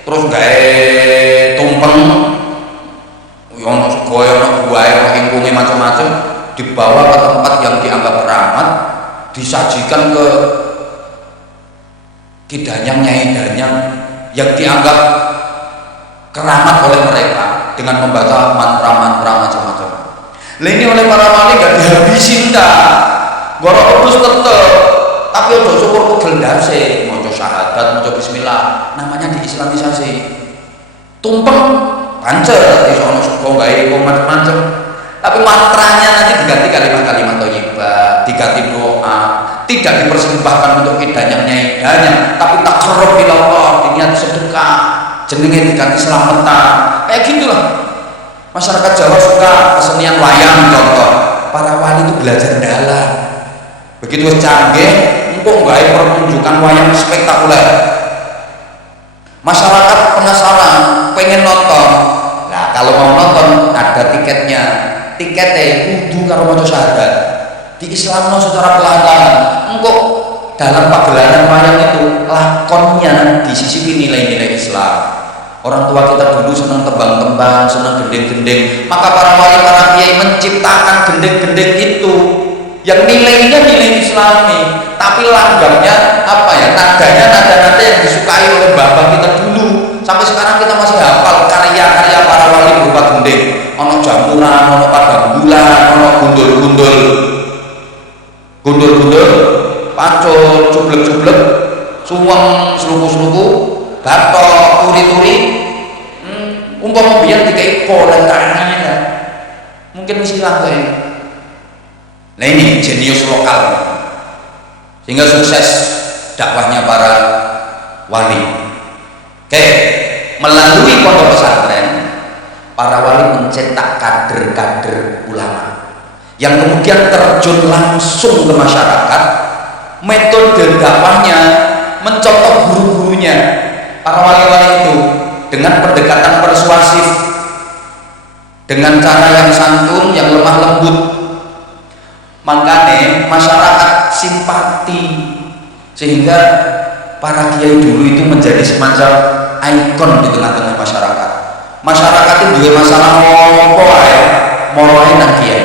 terus gaya tumpeng, ono sego, ono buah, ono ingkunge macam-macam, dibawa ke tempat yang dianggap keramat, disajikan ke kidanyang nyai-danyang yang dianggap keramat oleh mereka dengan membaca mantra-mantra macam-macam. Lah ini oleh para wali gak dihabisi ndak. Ngorok terus tetep. Tapi ojo syukur tugel ndase, maca syahadat, maca bismillah, namanya diislamisasi. Tumpeng pancet iso ono sego gawe macam-macam. Tapi mantranya nanti diganti kalimat-kalimat thayyibah, diganti doa, tidak dipersembahkan untuk kidanyang nyai-danyang, tapi takarrub ila Allah, diniat sedekah, jenenge diganti selamatan. Kayak gitulah. Masyarakat Jawa suka kesenian wayang contoh. Para wali itu belajar dalam. Begitu canggih, engkau gawe pertunjukan wayang spektakuler. Masyarakat penasaran, pengen nonton. Nah, kalau mau nonton ada tiketnya. Tiketnya kudu karo maca syahadat. Di Islamno secara pelan-pelan. Engkau dalam pagelaran wayang itu lakonnya disisipi nilai-nilai Islam. Orang tua kita dulu senang tembang-tembang, senang gendeng-gendeng. Maka para wali, para kiai menciptakan gendeng-gendeng itu yang nilainya nilai Islami, tapi langgangnya apa ya? Nadanya nada-nada yang disukai oleh bapak kita dulu. Sampai sekarang kita masih hafal karya-karya para wali berupa gendeng. Ono jamuran, ono padang bulan, ono gundul-gundul, pancul, cublek-cublek, suweng, seluku-seluku, batok, turi-turi. Umpama biar dikai pola tangannya, mungkin mesti lakuin. Nah ini jenius lokal, sehingga sukses dakwahnya para wali. Oke, melalui pondok pesantren, para wali mencetak kader-kader ulama yang kemudian terjun langsung ke masyarakat. Metode dakwahnya mencontoh guru-gurunya para wali-wali itu dengan pendekatan persuasif, dengan cara yang santun, yang lemah lembut. Makanya masyarakat simpati, sehingga para kiai dulu itu menjadi semacam ikon di tengah-tengah masyarakat. Masyarakat itu juga masalah apa ya, moroe nang kiai.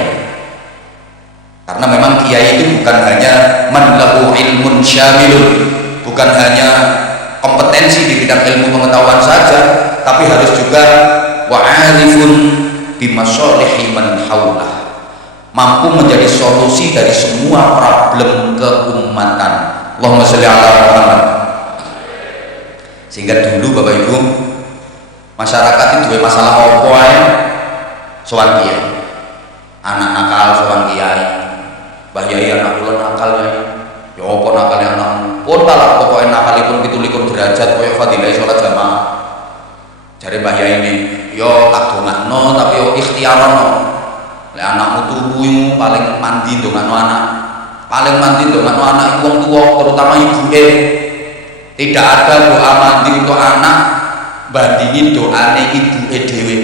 Karena memang kiai itu bukan hanya man lahu ilmun syamilun, bukan hanya kompetensi di bidang ilmu pengetahuan saja, tapi harus juga wa'arifun bimasolihi man haulah, mampu menjadi solusi dari semua problem keumatan. Allahumma sholli ala Muhammad. Sehingga dulu Bapak Ibu, masyarakat itu masalah apa ya, sowan kiai, anak nakal sowan kiai, mbah yai anak kula nakal ya, ya apa nakal ya anak pun talak pokoknya nakalipun 17 derajat koyo fadilah sholat jamaah. Jare mbah yai ini yo tak dongakno tapi yo ikhtiarono. Lek anakmu tuhu paling mandi dongakno anak, paling mandi dongakno anak iku wong tuwa, terutama ibuke. Tidak ada doa mandi untuk anak bandingin doane ibuke dhewe.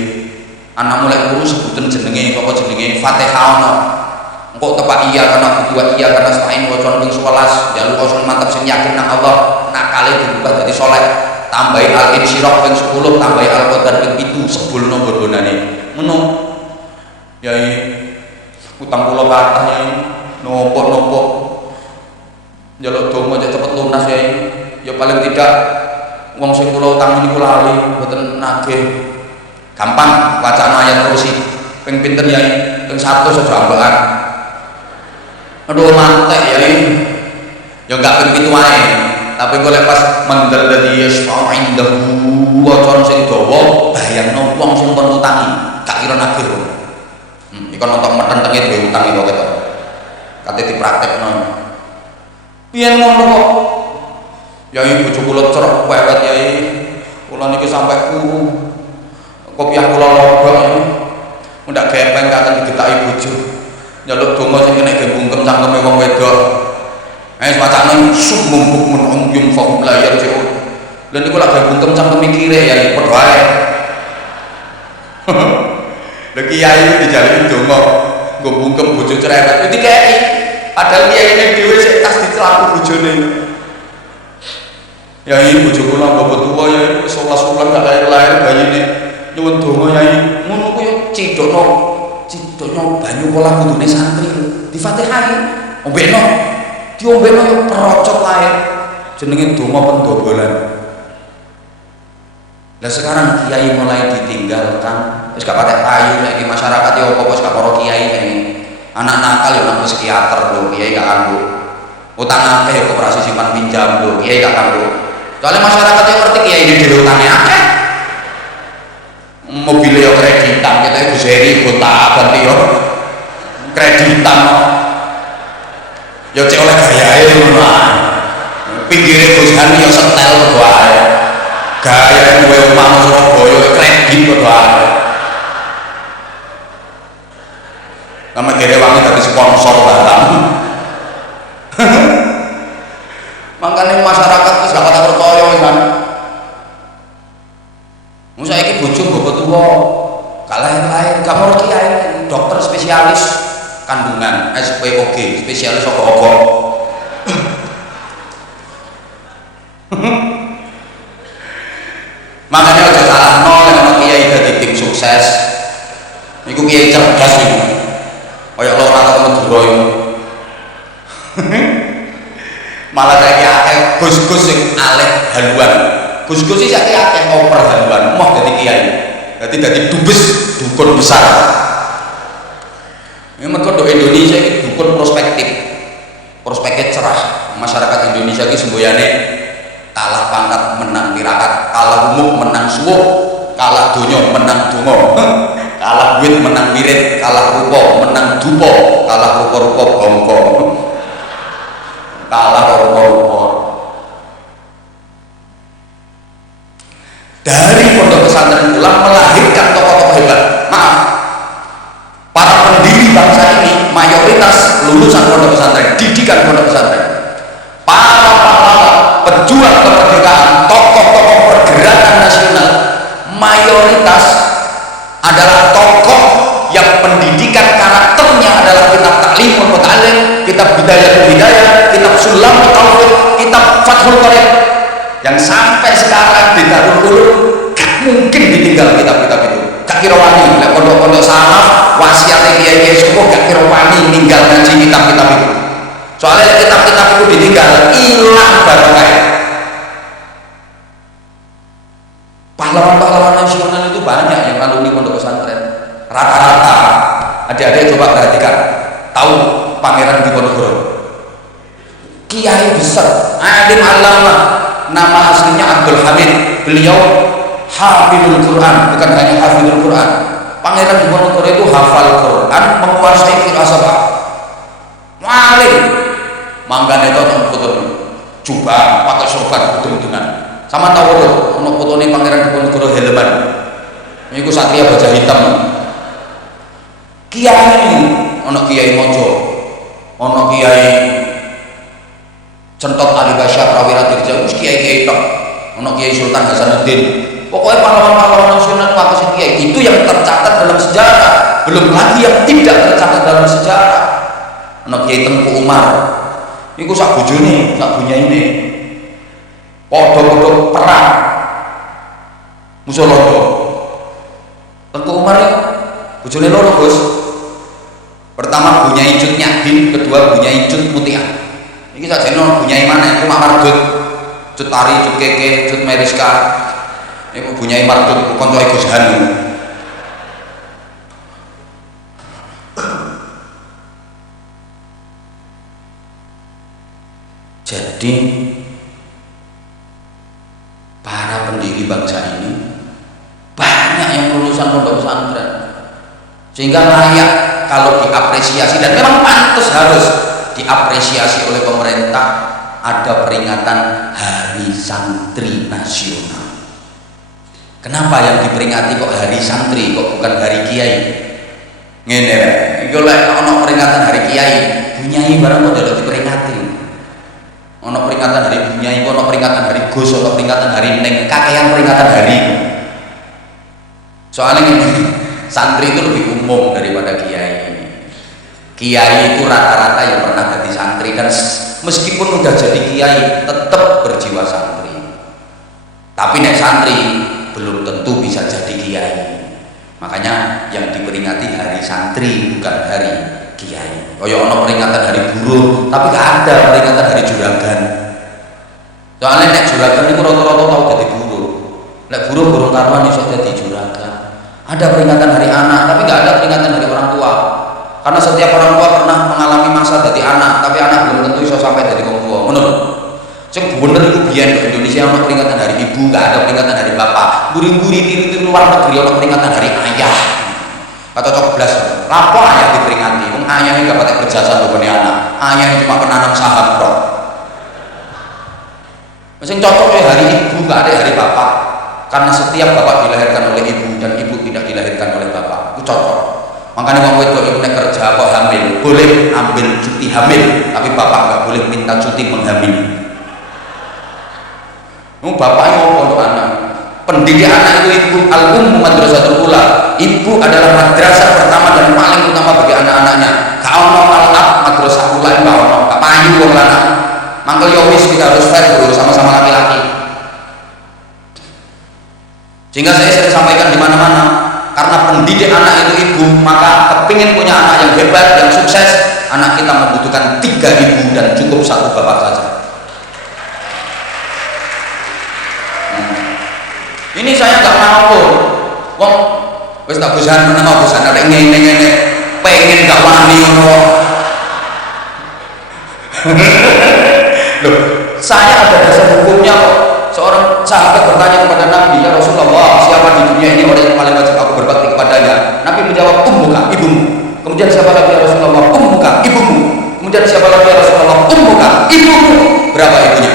Anak mulai guru sebutan jenenge apa jenenge Fatihah ono. Engko tepak iya karena kedua iya karena stain wacan ping 11 jaluk kosong mantap sing yakin nang Allah, nakale dibuka dadi saleh, tambahi al-insyirah ping 10, tambahi al-qadar ping 7, sebulno borbonane. Ngono. Yai utang kula kathah yai, nopo-nopo. Njaluk donga aja cepet lunas yai. Ya paling tidak wong sing kula utang niku lali mboten nagih. Gampang wacana ayat kursi. Ping pinten yai? Ping 100 aja ambekan. Aduh mantek ya ini, ya nggak begitu wae. Tapi kalau pas mandal dari yasfa'u indahu wacan sing dawa, bayangno wong sing kon utangi, gak kira nagih. Iku nonton meten tenge dhewe utang iki kok. Kate dipraktekno. Piye ngono kok? Yai bojo kula cerek wewet yai. Kula niki sampai kuru. Kopiah kula lobok iki. Ndak gepeng katen digetaki bojo. Njaluk donga sing kena gembungkem cangkeme wong wedok. Semacane sumum bukmun umyum fahum la yarji'un. Lha niku lak gembungkem cangkeme kire ya padha ae. Lha kiai dijaluk donga nggo bungkem bojo cerewet dikeki. Padahal kiai dhewe sik tas dicelaku bojone. Yai bojo kula mbok tuwa ya wis 11 wulan gak lahir-lahir bayine. Nyuwun donga yai. Ngono ku yo cidokno banyu pola kudune santri di Fatihahi ombekno diombekno yo perocot lahir jenenge donga pendobolan. Lah sekarang kiai mulai ditinggalkan wis gak patek payu saiki masyarakat yo apa wis gak para kiai saiki anak nakal yo nang psikiater lho kiai gak kanggo utang akeh koperasi simpan pinjam lho kiai gak kanggo soalnya masyarakat yo ngerti kiai dhewe utange akeh mobil yo kreditan kita Gus Heri kota ganti yo kreditan yo cek oleh gayae ngono ae pinggire Gus Hani yo setel kok ae gaya duwe omah Surabaya kredit kok ae nama kere wangi dari sponsor barang makanya masyarakat wis gak pada percaya kan. Saiki bojo mbok tuwa, gak lain-lain, gak mau kiai, dokter spesialis kandungan, SPOG, spesialis ogo-ogo. Makanya aja salah nol nek kiai dadi tim sukses. Niku kiai cerdas niku. Kaya lho ora ketemu Dura. Malah saiki akeh gus-gus sing alih haluan. Gus-gus iki saiki akeh oper haluan, moh dadi kiai. Dadi dubes dukun besar. Ini mergo Indonesia iki dukun prospektif. Prospeknya cerah. Masyarakat Indonesia iki semboyane kalah pangkat menang tirakat, kalah umum menang suwuk, kalah donya menang donga. Kalah duit menang wirid, kalah rupa menang dupa, kalah rupa-rupa bangka. Kalah rupa-rupa. Dari pondok pesantren ulang melahirkan tokoh-tokoh hebat. Maaf, para pendiri bangsa ini mayoritas lulusan pondok pesantren, didikan pondok pesantren. Para pahlawan pejuang ditinggal ngaji kitab-kitab itu. Soalnya kitab-kitab itu ditinggal hilang barokah. Pahlawan-pahlawan nasional itu banyak yang alumni pondok pesantren. Rata-rata adik-adik coba perhatikan, tahu Pangeran Diponegoro, kiai besar, alim alama, nama aslinya Abdul Hamid. Beliau hafizul Quran, bukan hanya hafizul Quran. Pangeran Diponegoro itu hafal Quran, menguasai filsafat, alim. Manggane itu foto coba pakai sorban hitung-hitungan. Sama tahu loh, ono fotone Pangeran Diponegoro helman. Niku satria baja hitam. Kiai, ono Kiai Mojo, ono Kiai Centok Ali Basyar Prawira Dirja, kiai tok. Ono Kiai Sultan Hasanuddin. Pokoknya pahlawan-pahlawan nasional pakai kiai itu yang tercatat dalam sejarah. Belum lagi yang tidak tercatat dalam sejarah. Ono Kiai Tengku Umar. Niku sak bojone, sak bunyaine. Padha-padha perang. Musuh londo. Tengku Umar itu bojone loro, Bos. Pertama Bunyai Cut Nyahdin, kedua Bunyai Cut Mutiah. Ini saja no Bunyai mana? Itu Mak Mardut, Cut Tari, Cut Keke, Cut Meriska. Ini Bunyai Mardut, koncoe Gus Hanu. Jadi para pendiri bangsa ini banyak yang lulusan pondok pesantren, sehingga layak kalau diapresiasi, dan memang pantas harus diapresiasi oleh pemerintah, ada peringatan Hari Santri Nasional. Kenapa yang diperingati kok Hari Santri, kok bukan Hari Kiai? Ngene iki lek ana peringatan Hari Kiai, Bunyai barang kok delok diperingati. Ana peringatan Hari Bunyai, ana peringatan Hari Gus, ana peringatan Hari Neng, kakean peringatan hari. Soalnya ini santri itu lebih umum daripada kiai. Kiai itu rata-rata yang pernah jadi santri, dan meskipun udah jadi kiai tetap berjiwa santri. Tapi nek santri belum tentu bisa jadi kiai. Makanya yang diperingati Hari Santri bukan Hari Kiai. Kaya ono peringatan Hari Buruh, tapi gak ada peringatan Hari Juragan. Soalnya nek juragan itu rata-rata tahu jadi buruh. Nek buruh burung karuan iso jadi juragan. Ada peringatan Hari Anak, tapi nggak ada peringatan Hari Orang Tua. Karena setiap orang tua pernah mengalami masa jadi anak, tapi anak belum tentu bisa sampai jadi orang tua. Menurut, sing bener itu biyen di Indonesia ada peringatan Hari Ibu, nggak ada peringatan Hari Bapak. Guri-guri tiru-tiru luar negeri ada peringatan Hari Ayah. Kata cocok belas, lapo ayah diperingati. Wong ayahnya nggak pakai berjasa bukan anak, ayahnya cuma penanam saham dong. Sing cocok ya Hari Ibu, nggak ada Hari Bapak. Karena setiap bapak dilahirkan oleh ibu dan ibu tidak dilahirkan oleh bapak, itu cocok. Makanya orang wedok itu nek kerja kok hamil, boleh ambil cuti hamil, tapi bapak nggak boleh minta cuti menghamili. Bapaknya mau untuk anak. Pendidik anak itu ibu, al-ummu madrasatul ula. Ibu adalah madrasah pertama dan paling utama bagi anak-anaknya. Kau mau al-ab madrasah ula itu kau nggak payu wong lanang. Mangkel yowis kita harus fair dulu sama-sama laki-laki. Sehingga saya sering sampaikan di mana-mana, karena pendidik anak itu ibu, maka kepingin punya anak yang hebat, yang sukses, anak kita membutuhkan 3 ibu dan cukup 1 bapak saja. Ini saya nggak mau, wong, wes tak bosan, mana bosan, ada ngene, pengen nggak wani ono. Loh, saya ada dasar hukumnya kok. Seorang sahabat bertanya kepada Nabi, ya Rasulullah, siapa di dunia ini orang yang paling wajib aku berbakti kepadanya? Nabi menjawab, ummuka, ibumu. Kemudian siapa lagi ya Rasulullah? Ummuka, ibumu. Kemudian siapa lagi ya Rasulullah? Ummuka, ibumu. Berapa ibunya?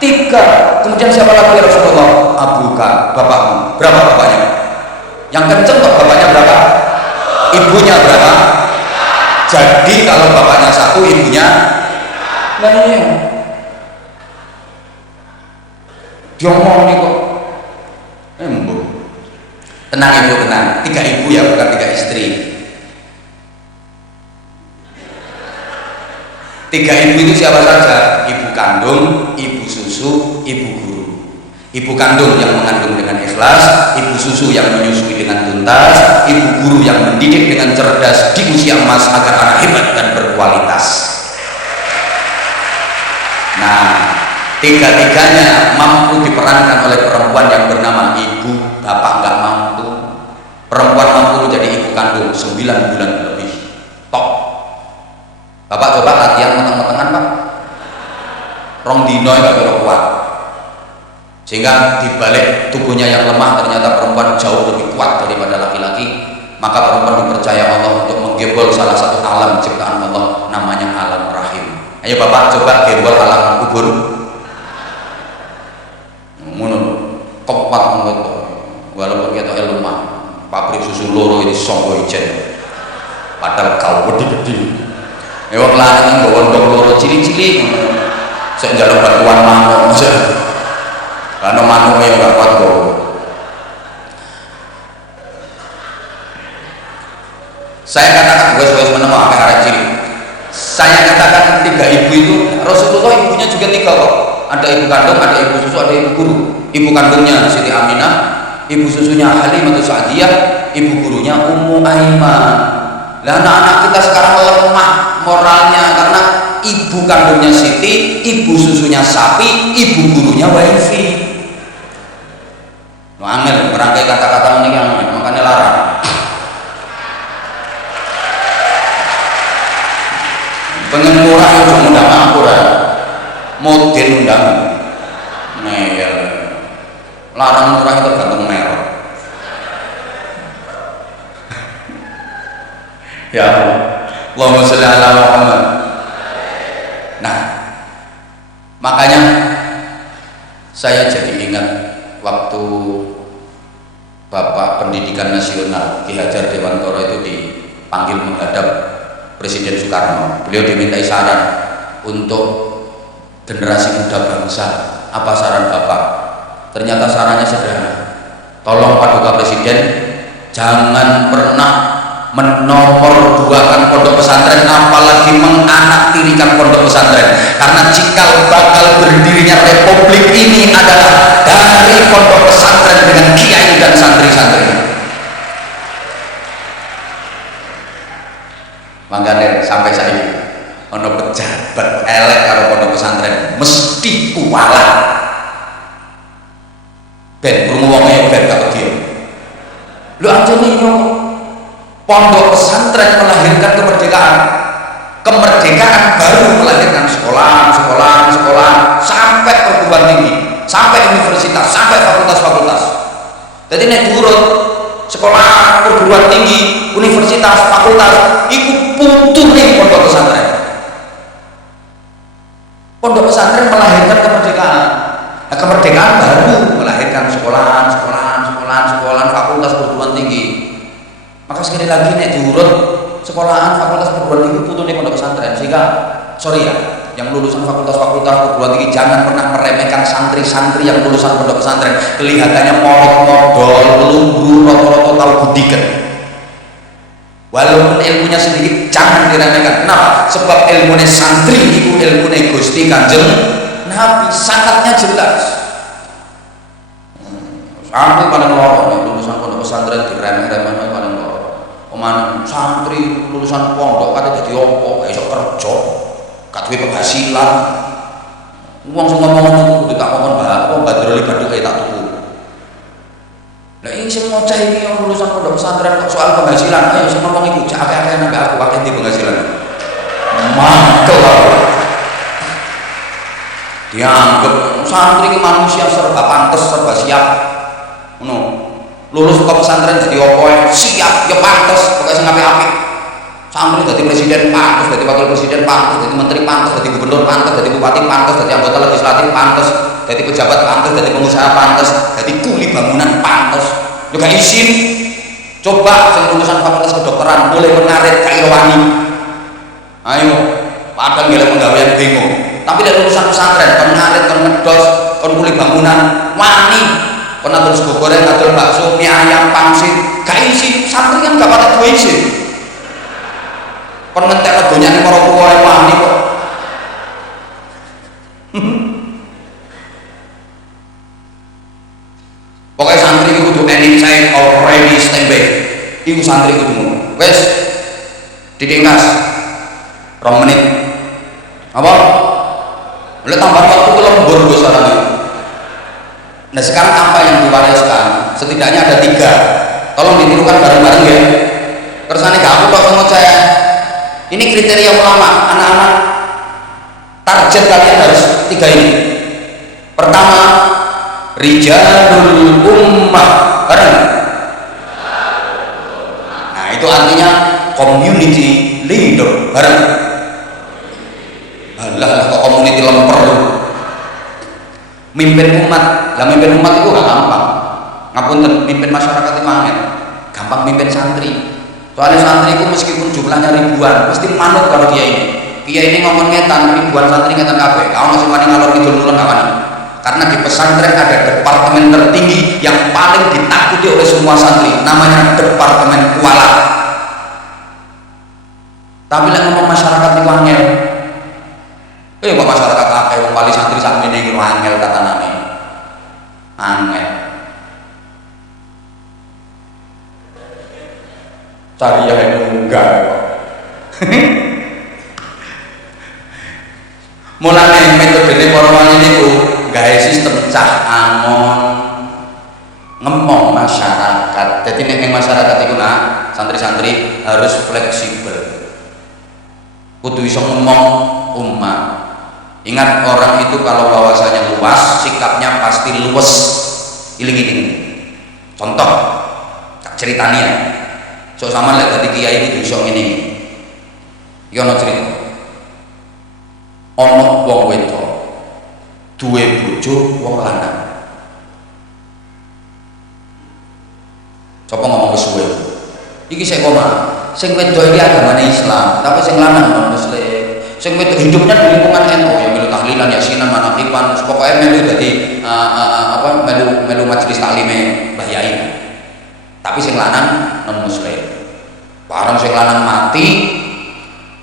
3. Kemudian siapa lagi ya Rasulullah? Abuka, bapakmu. Berapa bapaknya? Yang kenceng kok bapaknya berapa? Ibunya berapa? Jadi kalau bapaknya 1, ibunya nah ini diomong nih kok. Tenang ibu, tenang. 3 ibu ya, bukan 3 istri. 3 ibu itu siapa saja? Ibu kandung, ibu susu, ibu guru. Ibu kandung yang mengandung dengan ikhlas, ibu susu yang menyusui dengan tuntas, ibu guru yang mendidik dengan cerdas di usia emas agar anak hebat dan berkualitas. Nah, tiga-tiganya mampu diperankan oleh perempuan yang bernama ibu. Bapak nggak mampu. Perempuan mampu menjadi ibu kandung 9 bulan lebih. Top. Bapak coba latihan meteng-metengan Pak. Rong dino nggak kira kuat. Sehingga dibalik tubuhnya yang lemah ternyata perempuan jauh lebih kuat daripada laki-laki. Maka perempuan dipercaya Allah untuk menggembol salah satu alam ciptaan Allah, namanya alam rahim. Ayo Bapak coba gembol alam kubur. Ngono kepak ngono. Walaupun kita lemah, pabrik susu loro ini songgo ijen. Padahal kau gede-gede. Ewak lanang nggawa ndok loro cilik-cilik. Sek njaluk bantuan manuk aja. Karena manuknya yang gak kuat kok. Saya katakan gue menemui apa arah ciri. Saya katakan 3 ibu itu Rasulullah ibunya juga 3 kok. Ada ibu kandung, ada ibu susu, ada ibu guru. Ibu kandungnya Siti Aminah, ibu susunya Halimah Sa'diyah, ibu gurunya Ummu Aiman. Lah anak-anak kita sekarang lemah moralnya karena ibu kandungnya Siti, ibu susunya sapi, ibu gurunya wifi. Angel merangkai kata-kata ini yang makanya larang. Pengen murah itu undang aku ya, model undang. Nah, larang murah itu tergantung merek. Ya Allahumma sholli ala Muhammad. Nah, makanya saya jadi ingat waktu Bapak Pendidikan Nasional Ki Hajar Dewantara itu dipanggil menghadap Presiden Soekarno. Beliau dimintai saran untuk generasi muda bangsa. Apa saran Bapak? Ternyata sarannya sederhana. Tolong Paduka Presiden jangan pernah menomorduakan pondok pesantren, apalagi menganaktirikan pondok pesantren, karena cikal bakal berdirinya republik ini adalah dari pondok pesantren dengan kiai dan santri-santri. Makanya sampai saya ono pejabat elek karo pondok pesantren mesti kualat ben krungu wong ben gak kediam. Lho anjene yo pondok pesantren melahirkan kemerdekaan. Kemerdekaan baru melahirkan sekolah sampai perguruan tinggi, sampai universitas, sampai fakultas-fakultas. Jadi nek turun sekolah, perguruan tinggi, universitas, fakultas, itu putune pondok pesantren. Pondok pesantren melahirkan kemerdekaan. Nah, kemerdekaan baru melahirkan sekolahan, fakultas, perguruan tinggi. Maka sekali lagi nek diurut sekolahan, fakultas, perguruan tinggi putune pondok pesantren. Sehingga sorry ya, yang lulusan fakultas-fakultas perguruan tinggi jangan pernah meremehkan santri-santri yang lulusan pondok pesantren. Kelihatannya modal, lumbur, roto-roto tahu budikan. Walaupun ilmunya sedikit jangan diremehkan. Kenapa? Sebab ilmunya santri itu ilmunya Gusti Kanjeng Nabi, sangatnya jelas. Santri paling loro lulusan pondok pesantren diremeh-remeh paling loro. Oman santri lulusan pondok kate dadi opo, gak iso kerja, gak duwe penghasilan. Wong sing ngomong ngono kudu tak ngomong apa Badrul Baduk kaya tak tuku. Lah iki sing ngoceh iki lulusan pondok pesantren kok soal penghasilan, ayo sing ngomong iku jak akeh-akeh nambah aku akeh di penghasilan. Mangkel. Dianggap santri ki manusia serba pantes, serba siap. Ngono. Lulus ke pesantren jadi opo siap ya pantes pokoknya sing apik-apik. Santri jadi presiden pantes, jadi wakil presiden pantes, jadi menteri pantes, jadi gubernur pantes, jadi bupati pantes, jadi anggota legislatif pantes, jadi pejabat pantes, jadi pengusaha pantes, jadi kuli bangunan pantes. Juga izin. Coba sing lulusan fakultas kedokteran boleh mengarit ka Irwani. Ayo, padahal ngelak penggawean bingung. Tapi dari lulusan pesantren kon ngarit, kon ngedos, kon kuli bangunan, wani. Kon atur sego goreng, atur bakso, mie ayam, pangsit, gak isi, santri kan gak pada duwe isi. Kon ngentek donyane para tuwa wani kok. kudu anytime already standby. Iku santri kudu ngono. Wes dikengkas 2 menit. Apa? Boleh tambah waktu ke lembur gue sarangnya. Nah sekarang apa yang diwariskan? Setidaknya ada 3. Tolong ditirukan bareng-bareng ya. Kersane gak aku kok sama saya. Ini kriteria ulama, anak-anak. Target kalian harus 3 ini. Pertama, rijalul ummah. Bareng. Nah itu artinya community leader. Bareng. Alah kok community lemper. Mimpin umat. Lah mimpin umat itu gak gampang. Ngapunten, mimpin masyarakat itu angel. Gampang mimpin santri. Soalnya santri itu meskipun jumlahnya ribuan, mesti manut kalau dia ini ngomong ngetan, ribuan santri ngetan kabeh. Kalau masih wani ngalor ngidul nulen gak wani. Karena di pesantren ada departemen tertinggi yang paling ditakuti oleh semua santri, namanya departemen kualat. Tapi lek ngomong masyarakat itu angel. Kok masyarakat akeh wong wali santri sakmene iki angel katanane. Angel. Cari yang enggak. Mulane metodene para wali niku gawe sistem cah angon ngemong masyarakat. Jadi nek masyarakat iku nak santri-santri harus fleksibel. Kudu iso ngomong umat. Ingat orang itu kalau bahwasanya luas, sikapnya pasti luwes. Iling-iling. Contoh, tak ceritani ya. So sama lihat tadi kiai itu iso ngene iki. Iki ana cerita. Ana wong wedok duwe bojo wong lanang. Coba ngomong kesuwe. Iki sik koma. Sing wedok iki agamane Islam, tapi sing lanang non muslim. Sing wedok hidupnya di lingkungan NU ya melu tahlilan yasinan manakipan pokoknya melu dadi melu majelis taklime Mbah Yai. Tapi sing lanang non muslim. Barang sing lanang mati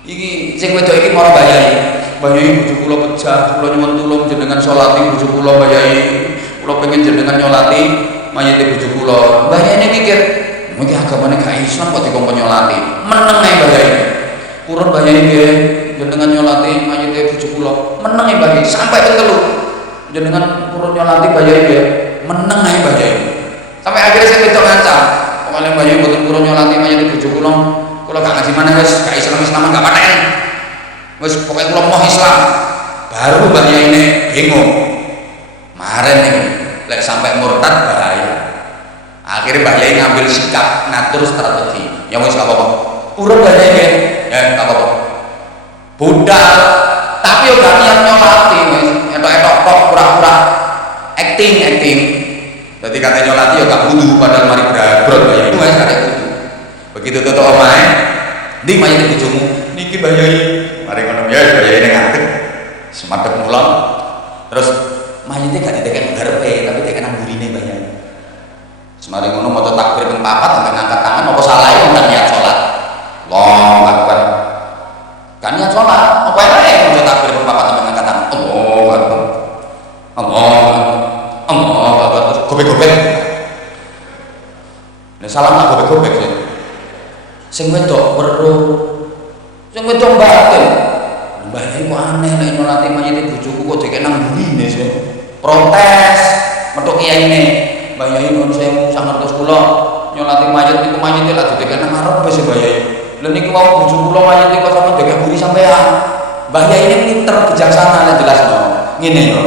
iki sing wedok iki marang Mbah Yai. Mbah Yai bojo kula pecah, kula nyuwun tulung jenengan salati bojo kula Mbah Yai. Kula pengen jenengan nyolati mayite bojo kula. Mbah Yai mikir, iki agamane gak Islam kok dikongkon nyolati. Meneng ae Mbah Yai. Purun Mbah Yai nggih, jenengan nyolati mayite bojo kula. Meneng ae Mbah Yai sampai ping 3. Jenengan purun nyolati Mbah Yai nggih. Meneng ae Mbah Yai. Sampai akhirnya saya wedok ngancam. Pokoke Mbah Yai mboten purun nyolati mayite bojo kula gak ngaji maneh wis gak Islam-Islaman gak paten. Wis pokoke kula mau Islam. Baru Mbah Yai ini bingung. Maren nih, lek sampai murtad bahaya. Akhirnya Mbah Yai ngambil sikap ngatur strategi. Ya wis gak apa-apa. Purun Mbah Yai nggih. Ya gak apa-apa. Budal tapi yo gak niat nyolati wis. Etok-etok tok pura-pura acting. Jadi katanya nyolati ya gak kudu padahal mari brabrot Mbah Yai. Wis kate kudu. Begitu tutuk omahe, ndi mayite bojomu? Niki Mbah Yai. Mari ngono ya Mbah Yai ngadeg. Semadep mulang. Terus mayite gak ditekan garepe tapi ditekan nang burine Mbah Yai. Semari ngono maca takbir ping 4 sampai ngangkat tangan apa salah iku kan niat salat. Allahu Akbar. Kan niat salat, apa ae maca takbir ping 4 sampai ngangkat tangan. Allahu Akbar. Allahu Akbar. Gobek-gobek. Nek salam tak gobek-gobek sih. Sing wedok weruh. Sing wedok batin. Mbah Yai kok aneh nek nyolati mayite bojoku kok dikek nang burine sih. Protes metu kiyaine. Mbah Yai nuwun sewu sak ngertos kula nyolati mayit niku mayite lak dikek nang ngarep wis Mbah Yai. Lha niki wau bojo kula mayite kok sampe dikek buri sampean. Mbah Yai ini pinter bijaksana nek jelasno. Ngene lho.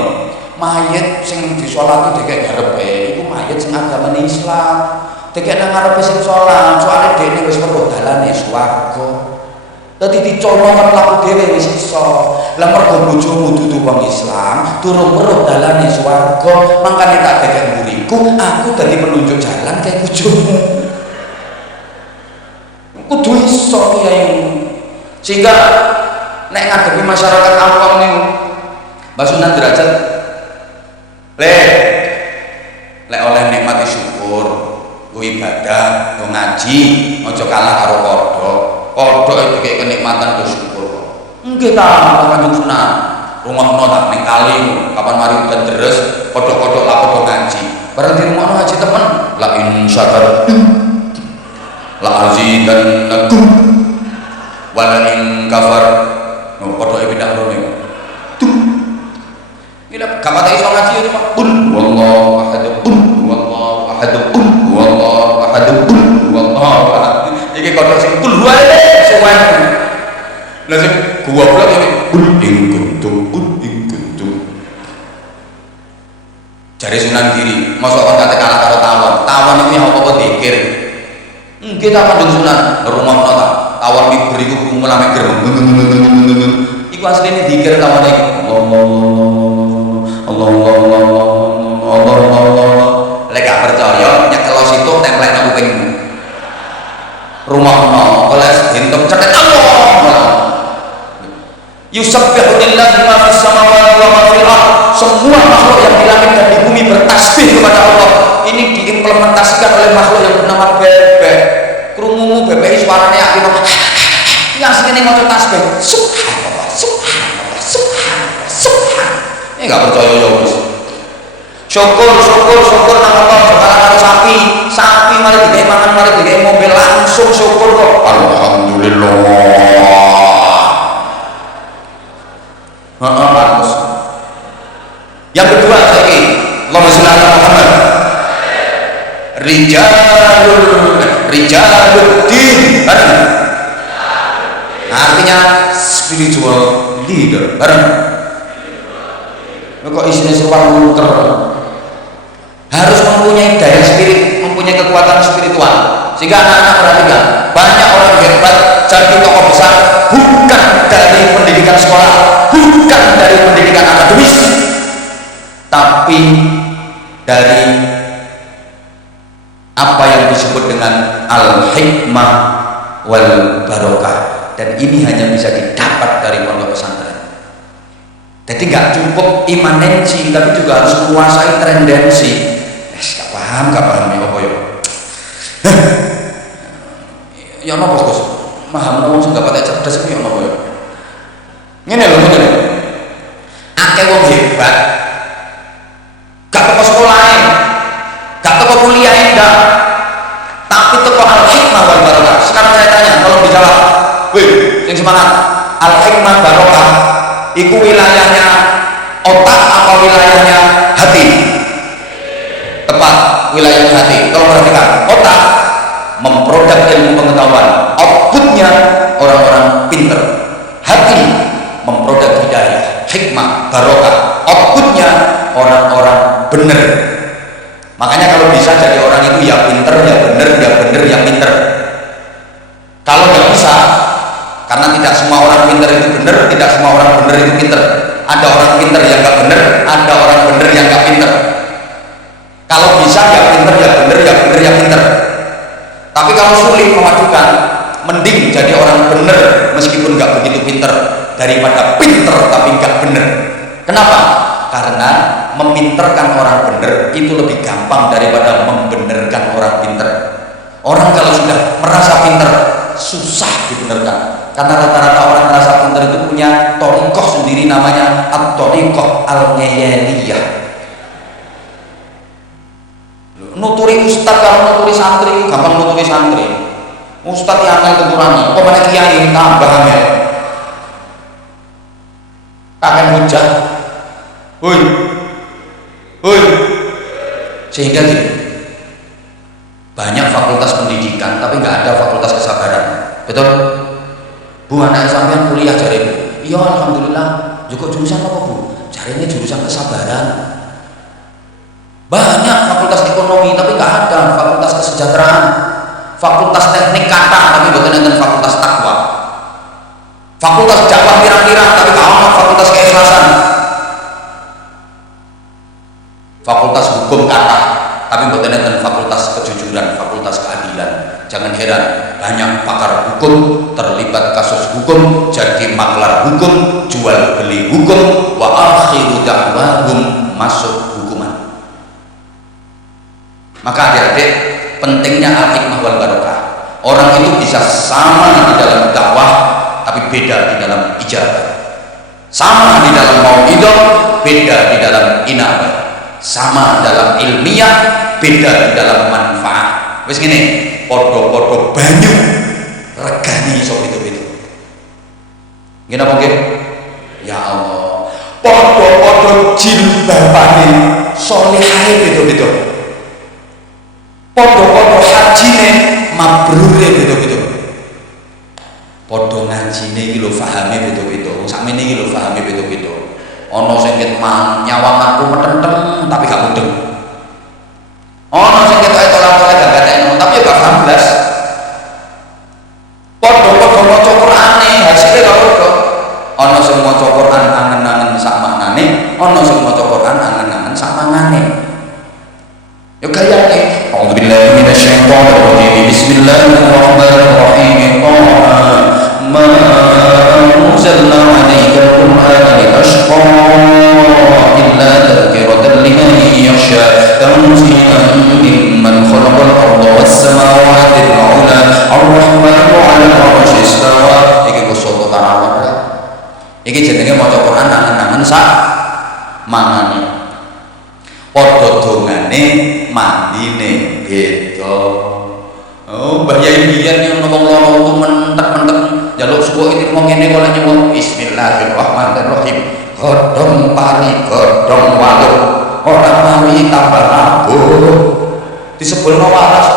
Mayit sing disolati dikek garepe iku mayit sing agamane Islam. Dikek nang ngarepe sing salat, soalé dene wis weruh dalane swarga. Dadi dicolong laku dhewe wis iso. Lah mergo bojomu dudu wong Islam, durung weruh dalane swarga, mangkane tak dikek mburiku, aku dadi penunjuk jalan kaya bojomu. Kudu iso kiai. Sehingga nek ngadepi masyarakat awam niku Mbah Sunan Derajat lek oleh nikmati syukur, go ibadah, go ngaji, aja kalah karo padha. Padha itu kayak kenikmatan go syukur. Nggih ta, Kanjeng Sunan. Rungokno tak ning kali kapan mari udan deres, padha-padha lah padha ngaji. Bareng di rumahno ngaji temen. la in syakartum la azidannakum wa la in kafar padha beda lho tuh gila kamata iso ngaji itu mah qul wallahu ahad qul wallahu ahad qul wallahu ahad qul wallahu ahad iki kodho sing qul wae semuanya lha sing goblok iki qul in kuntum jare Sunan Giri mosok kon kate kalah karo tawon iki apa dikir nggih ta Kanjeng Sunan rumangno ta tawon miber iku mulame grem iku asline dikir tawon iki Allah lek gak percaya nyekel situ templekno kupingmu rumahno oleh hintung cetek Allah yusabbihu lillahi ma fis samawati wa ma fil ardh semua makhluk yang di langit dan di bumi bertasbih kepada Allah ini diimplementasikan oleh makhluk yang bernama bebek krungumu bebek suarane apik yang asline maca tasbih subhanallah subhanallah subhanallah subhanallah enggak percaya ya wis syukur nang Allah kalah karo sapi mari dikek mangan mari dikek mobil langsung syukur kok alhamdulillah bagus yang kedua lagi Allahumma sholli ala Muhammad rijaluddin bareng artinya spiritual leader bareng kok isinya sopan muter harus mempunyai daya spirit mempunyai kekuatan spiritual sehingga anak-anak perhatikan banyak orang hebat jadi tokoh besar bukan dari pendidikan sekolah bukan dari pendidikan akademis tapi dari apa yang disebut dengan al-hikmah wal barokah dan ini hanya bisa didapat dari pondok pesantren. Jadi nggak cukup imanensi tapi juga harus menguasai tendensi. Gak paham ya apa ya? Ya apa bos? Paham ngomong sudah pada cerdas ya apa ya? Ngene lho ngene. Akeh wong hebat. Gak teko sekolahe. Gak teko kuliahe ndak. Tapi teko al-hikmah wal barokah. Sekarang saya tanya, tolong dijawab. Wih, yang semangat. Al-hikmah barokah iku wilayahnya otak apa wilayahnya hati? Tepat, wilayahnya hati. Kalau perhatikan, otak memproduk ilmu pengetahuan, outputnya orang-orang pinter. Hati memproduk hidayah, hikmah, barokah, outputnya orang-orang bener. Makanya kalau bisa jadi orang itu ya pinter, ya bener, ya pinter. Kalau nggak bisa, karena tidak semua orang pinter itu bener, tidak semua orang bener itu pinter. Ada orang pinter yang nggak bener, ada orang bener yang nggak pinter. Kalau bisa ya pinter, ya bener, ya pinter. Tapi kalau sulit memadukan, mending jadi orang bener meskipun nggak begitu pinter daripada pinter tapi nggak bener. Kenapa? Karena meminterkan orang bener itu lebih gampang daripada membenerkan orang pinter. Orang kalau sudah merasa pinter susah dibenerkan. Karena rata-rata orang merasa pinter itu punya thariqah sendiri namanya at-thariqah al-ghayyaniyah. Nuturi ustad kalau nuturi santri gampang nuturi santri. Ustad yang angel keturani, kok mana kiai tambah angel. Kakek hujah. Hoi. Sehingga gitu. Banyak fakultas pendidikan tapi nggak ada fakultas kesabaran. Betul? Bu, anak sampean kuliah jare. Iya, alhamdulillah. Juga jurusan apa, Bu? Jarene jurusan kesabaran. Banyak fakultas ekonomi tapi nggak ada fakultas kesejahteraan. Fakultas teknik kata tapi bukan dengan fakultas takwa. Fakultas dakwah pirang-pirang tapi nggak ada fakultas keikhlasan. Fakultas hukum kata tapi bukan dengan fakultas kejujuran, fakultas keadilan. Jangan heran, banyak pakar hukum terlibat kasus hukum, jadi maklar hukum, jual beli hukum, wa akhiru da'wahum masuk hukuman. Maka adik-adik, pentingnya al-hikmah wal barokah. Orang itu bisa sama di dalam dakwah tapi beda di dalam ijabah. Sama di dalam mau'idhah, beda di dalam inabah. sama dalam ilmiah, beda dalam manfaat. Wis ngene, podo-podo banyu regani iso beda-beda. Ngene apa nggih? Ya Allah. Podo-podo jilbabane solihae beda-beda. Podo-podo hajine mabrure beda-beda. Podo ngajine iki lho pahame beda-beda. Sakmene iki lho pahame beda-beda. Ana sing ket nyawang aku metentem tapi gak mudeng. Ana sing ketok tolak-tolak gak gatekno tapi ya gak paham blas. Podo-podo maca Qur'ane hasilé gak padha. Ana sing maca Qur'an angen-angen sak maknane, ana sing maca Qur'an angen-angen sak mangane. Yo gayane. A'udzubillahi minasyaitonir rajim. Bismillahirrahmanirrahim. Ma anzalna 'alaikal Qur'ana litashqa illa tadhkiratan liman yakhsha tanzilan mimman khalaqal arda was samawati al-'ula ar-rahmanu 'alal 'arsy istawa. Iki kusoto tarawih. Iki jenenge maca Quran angen-angen sak mangane. Padha dongane mandine beda. Oh, Mbah Yai biyen yen ana wong lara utu mentek-mentek njaluk suwuk iki wong ngene kok nyuwun bismillahirrahmanirrahim. Godhong pari godhong waluk ora mari tambah abot. Disebulno waras.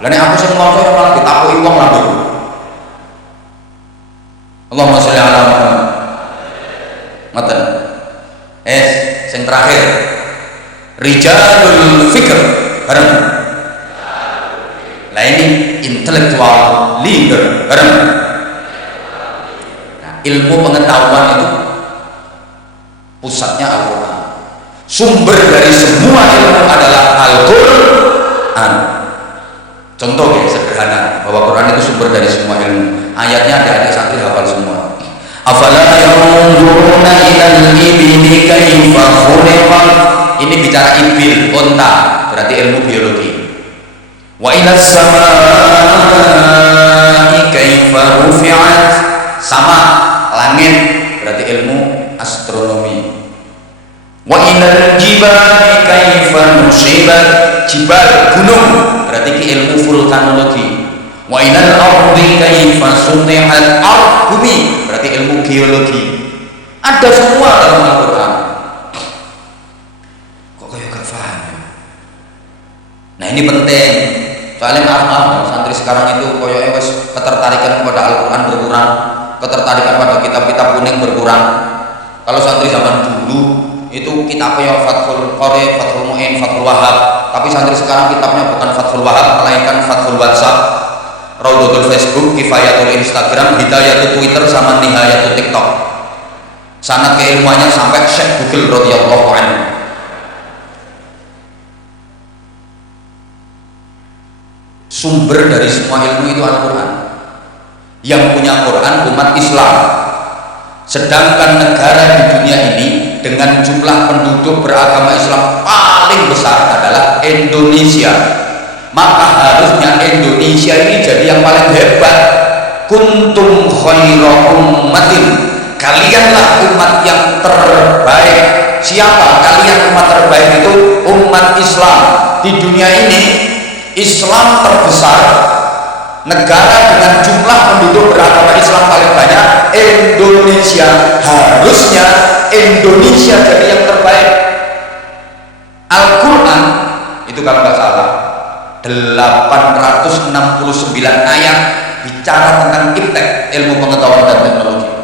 Lah nek aku sing maca ya malah ditakoki wong lambek. Allahumma sholli ala Muhammad. Ngoten. Sing terakhir. Rijalul fikr bareng. Nah ini intellectual leader bareng. Nah, ilmu pengetahuan itu pusatnya Al-Quran. Sumber dari semua ilmu adalah Al-Quran. Contoh ya sederhana bahwa Quran itu sumber dari semua ilmu. Ayatnya adik-adik santri hafal semua. Afala yanzuruna ilal ibili kaifa khuliqat. Ini bicara ibil, unta, berarti ilmu biologi. Wa ilas samaa'i kaifa rufi'at. Sama, langit, berarti ilmu astronomi. Wa ilal jibali kaifa nusibat. Jibal, gunung, berarti ilmu vulkanologi. Wa ilal ardi kaifa sutihat. Ard, bumi, berarti ilmu geologi. Ada semua dalam Al-Quran. Nah ini penting. Soalnya maaf santri sekarang itu koyoknya wes ketertarikan kepada Al-Quran berkurang, ketertarikan pada kitab-kitab kuning berkurang. Kalau santri zaman dulu itu kitabnya Fathul Qori, Fathul Mu'in, Fathul Wahab. Tapi santri sekarang kitabnya bukan Fathul Wahab, melainkan Fathul WhatsApp, Raudatul Facebook, Kifayatul Instagram, Hidayatul Twitter, sama Nihayatul TikTok. Sanad keilmuannya sampai Syekh Google radhiyallahu anhu. Sumber dari semua ilmu itu Al-Quran. Yang punya Quran umat Islam. Sedangkan negara di dunia ini dengan jumlah penduduk beragama Islam paling besar adalah Indonesia. Maka harusnya Indonesia ini jadi yang paling hebat. Kuntum khaira ummatin. Kalianlah umat yang terbaik. Siapa kalian umat terbaik itu? Umat Islam. Di dunia ini Islam terbesar, negara dengan jumlah penduduk beragama Islam paling banyak, Indonesia. Harusnya Indonesia jadi yang terbaik. Al-Quran itu kalau nggak salah 869 ayat bicara tentang iptek, ilmu pengetahuan dan teknologi.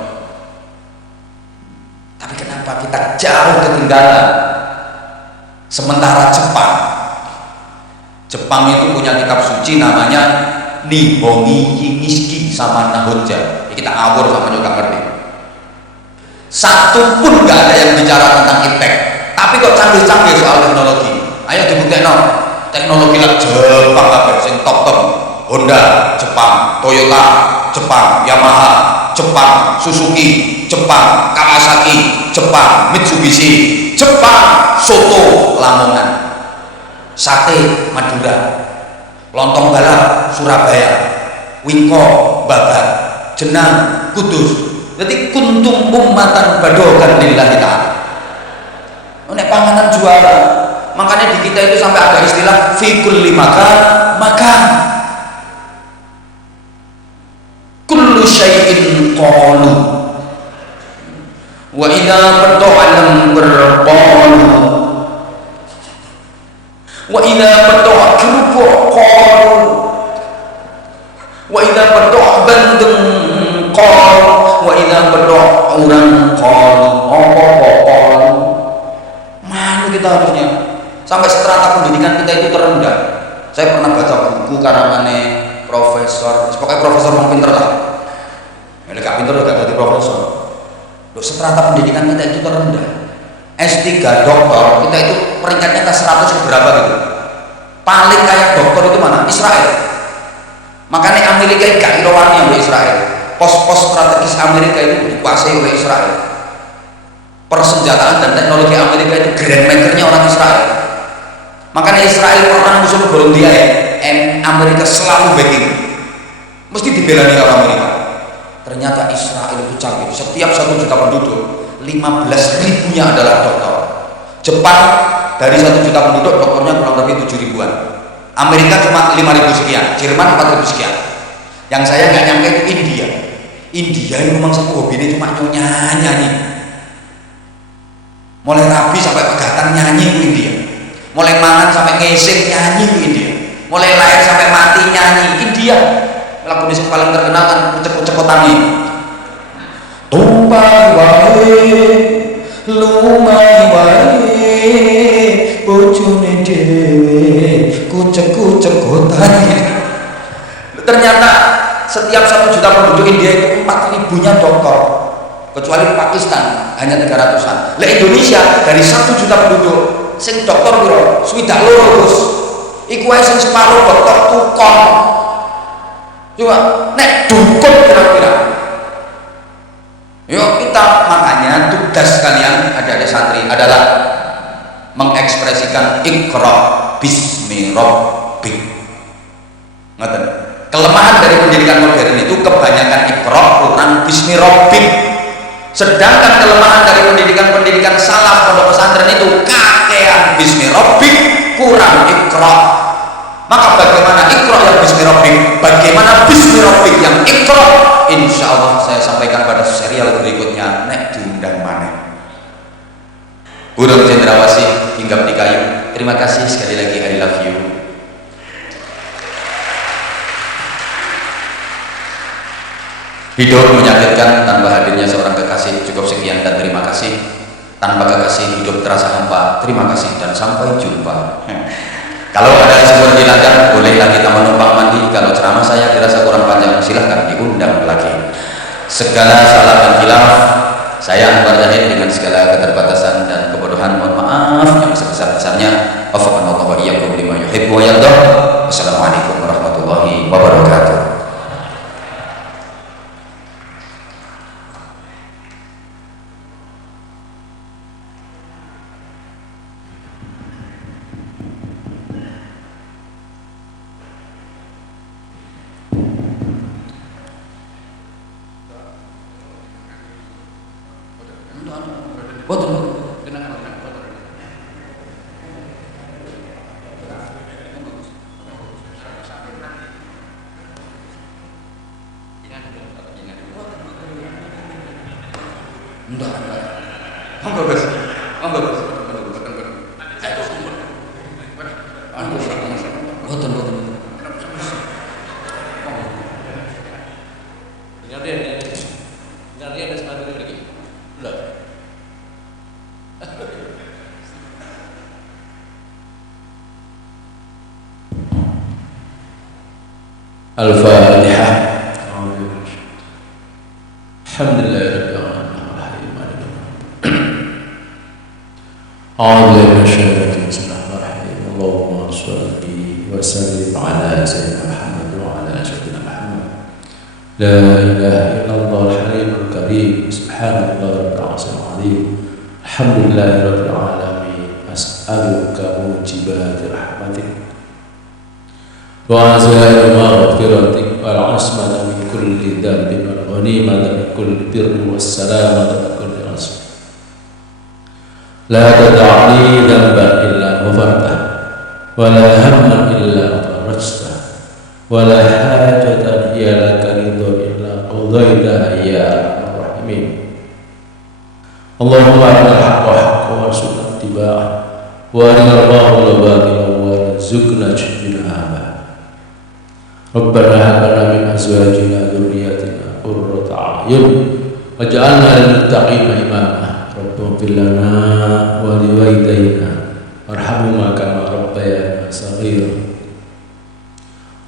Tapi kenapa kita jauh ketinggalan? Sementara Jepang itu punya kitab suci namanya Nihongi Yingiski sama Nahonja. Kita ngawur sama juga ngerti. Satu pun gak ada yang bicara tentang iptek. Tapi kok canggih-canggih soal teknologi. Ayo dibuktikan teknologi lah Jepang kabeh sing top. Honda Jepang, Toyota Jepang, Yamaha Jepang, Suzuki Jepang, Kawasaki Jepang, Mitsubishi Jepang, soto Lamongan, sate Madura, lontong balap Surabaya, wingko Babat, jenang Kudus. Jadi kuntum ummatan badokan lillahi ta'ala. Nek panganan juara. Makanya di kita itu sampai ada istilah fikul limakan makan. Kullu syai'in qalu. Wa idza qata'alam berqalu. Wa idza qata'a kirku qalu. Wa idza qata'a bandeng qalu. Wa idza qata'a urang qalu. Qalu. Malu kita harusnya. Sampai strata pendidikan kita itu terendah. Saya pernah baca buku karangannya profesor, pokoknya profesor yang pinter lah. Yang gak pinter gak jadi profesor. Loh, strata pendidikan kita itu terendah. S3 doktor kita itu peringkatnya ke 100 berapa gitu. Paling kaya dokter itu mana? Israel. Makanya Amerika itu gak ironi oleh Israel. Pos-pos strategis Amerika itu dikuasai oleh Israel. Persenjataan dan teknologi Amerika itu grandmakernya orang Israel. Makanya Israel pernah musuh negara dia ya, Amerika selalu backing, mesti dibela di Amerika. Ternyata Israel itu canggih. Setiap 1 juta penduduk 15.000-nya adalah dokter. Jepang dari 1 juta penduduk dokternya kurang lebih 7 ribuan. Amerika cuma 5.000 sekian, Jerman 4.000 sekian. Yang saya nggak nyangka itu India. India ini memang satu hobinya cuma nyanyi. Mulai rabi sampai pegatan nyanyi itu India. Mulai mangan sampai ngesek nyanyi itu India. Mulai lahir sampai mati nyanyi India. Lagu yang paling terkenal kan ucek-ucek kotangi. Tumpah wae, lumai wae, bojone dhewe, kucek-kucek kotangi. Ternyata setiap 1 juta penduduk India itu 4.000-nya dokter. Kecuali Pakistan hanya 300-an. Lah Indonesia dari 1 juta penduduk sing dokter piro? Swidak loro, Gus. Iku wae sing separo dokter tukang. Coba nek dukun kira-kira. Yuk kita makanya tugas kalian adik-adik santri adalah mengekspresikan Iqra bismi rabbik. Ngoten. Kelemahan dari pendidikan modern itu kebanyakan Iqra kurang bismi rabbik. Sedangkan kelemahan dari pendidikan salaf pondok pesantren itu kakean bismi rabbik, kurang Iqra. Maka bagaimana Iqra yang bismi rabbik, bagaimana bismi rabbik yang Iqra, insya Allah saya sampaikan pada serial berikutnya. Nek diundang mana Burung Cendrawasih hinggap di kayu. Terima kasih sekali lagi, I love you. Hidup menyakitkan tanpa hadirnya seorang kekasih. Cukup sekian dan terima kasih. Tanpa kekasih hidup terasa hampa. Terima kasih dan sampai jumpa. Kalau ada sumber di ladang, bolehlah kita menumpang mandi. Kalau ceramah saya dirasa kurang panjang, silahkan diundang lagi. Segala salah dan khilaf saya Anwar Zahid dengan segala keterbatasan dan kebodohan mohon maaf yang sebesar-besarnya. Wafaqanallahu wa iyyakum lima yuhibbu wa yardah. Wassalamualaikum warahmatullahi wabarakatuh. Al-Fatihah. Alhamdulillahirrahmanirrahim. Bismillahirrahmanirrahim. Allahumma shalli wa sallim ala sayyidina Muhammad wa ala sayyidina Muhammad. La ilaha illallah al-halimul karim. Subhanallah rabbil azim. Alhamdulillahi rabbil alamin. As'aluka mujibati rahmatik wa azail maghfiratik wal asmata min kulli dhanbin wal ghanimata min kulli birrin was salamata min kulli asm. لا تدع لي ذنبا إلا غفرته ولا هما إلا فرجته ولا حاجة هي لك رضا إلا قضيتها يا أرحم الراحمين. اللهم أرنا الحق حقا وارزقنا اتباعه وأرنا الباطل باطلا وارزقنا اجتنابه. ربنا هب لنا من أزواجنا ذرياتنا قرة أعين واجعلنا للمتقين إماما. رب اغفر لنا ولوالدينا وارحمهما كما ربيانا صغيرا.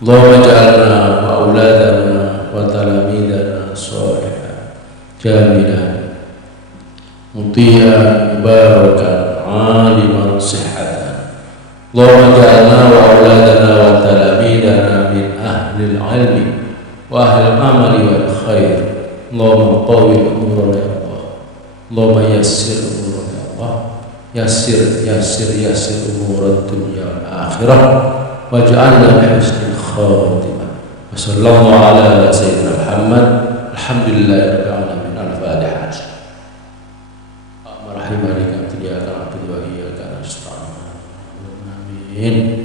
اللهم اجعلنا وأولادنا وتلاميذنا صالحا كاملا مطيعا مباركا عالما صحة. اللهم اجعلنا وأولادنا وتلاميذنا من أهل العلم وأهل العمل والخير. اللهم قوي أمورنا يا الله. اللهم يسر أمورنا يا الله. يسر أمور الدنيا والآخرة واجعلنا بحسن الخاتمة. وصلى الله على سيدنا محمد. الحمد لله رب العالمين. الفاتحة. اللهم مالك أنت إياك نعبد وإياك نستعين. آمين.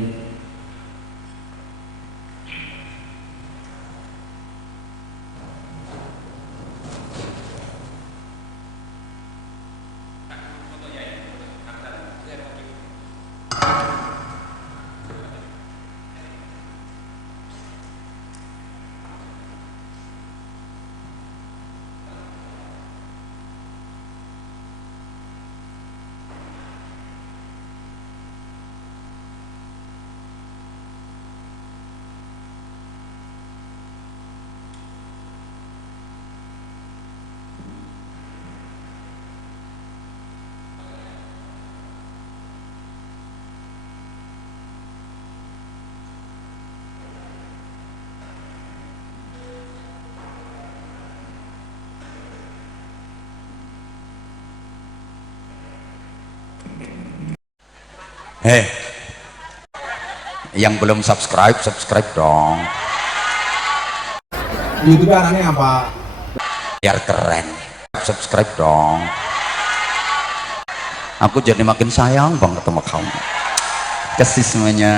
Yang belum subscribe dong. YouTube anaknya apa? Biar keren. Subscribe dong. Aku jadi makin sayang banget sama kamu. Kasih semuanya.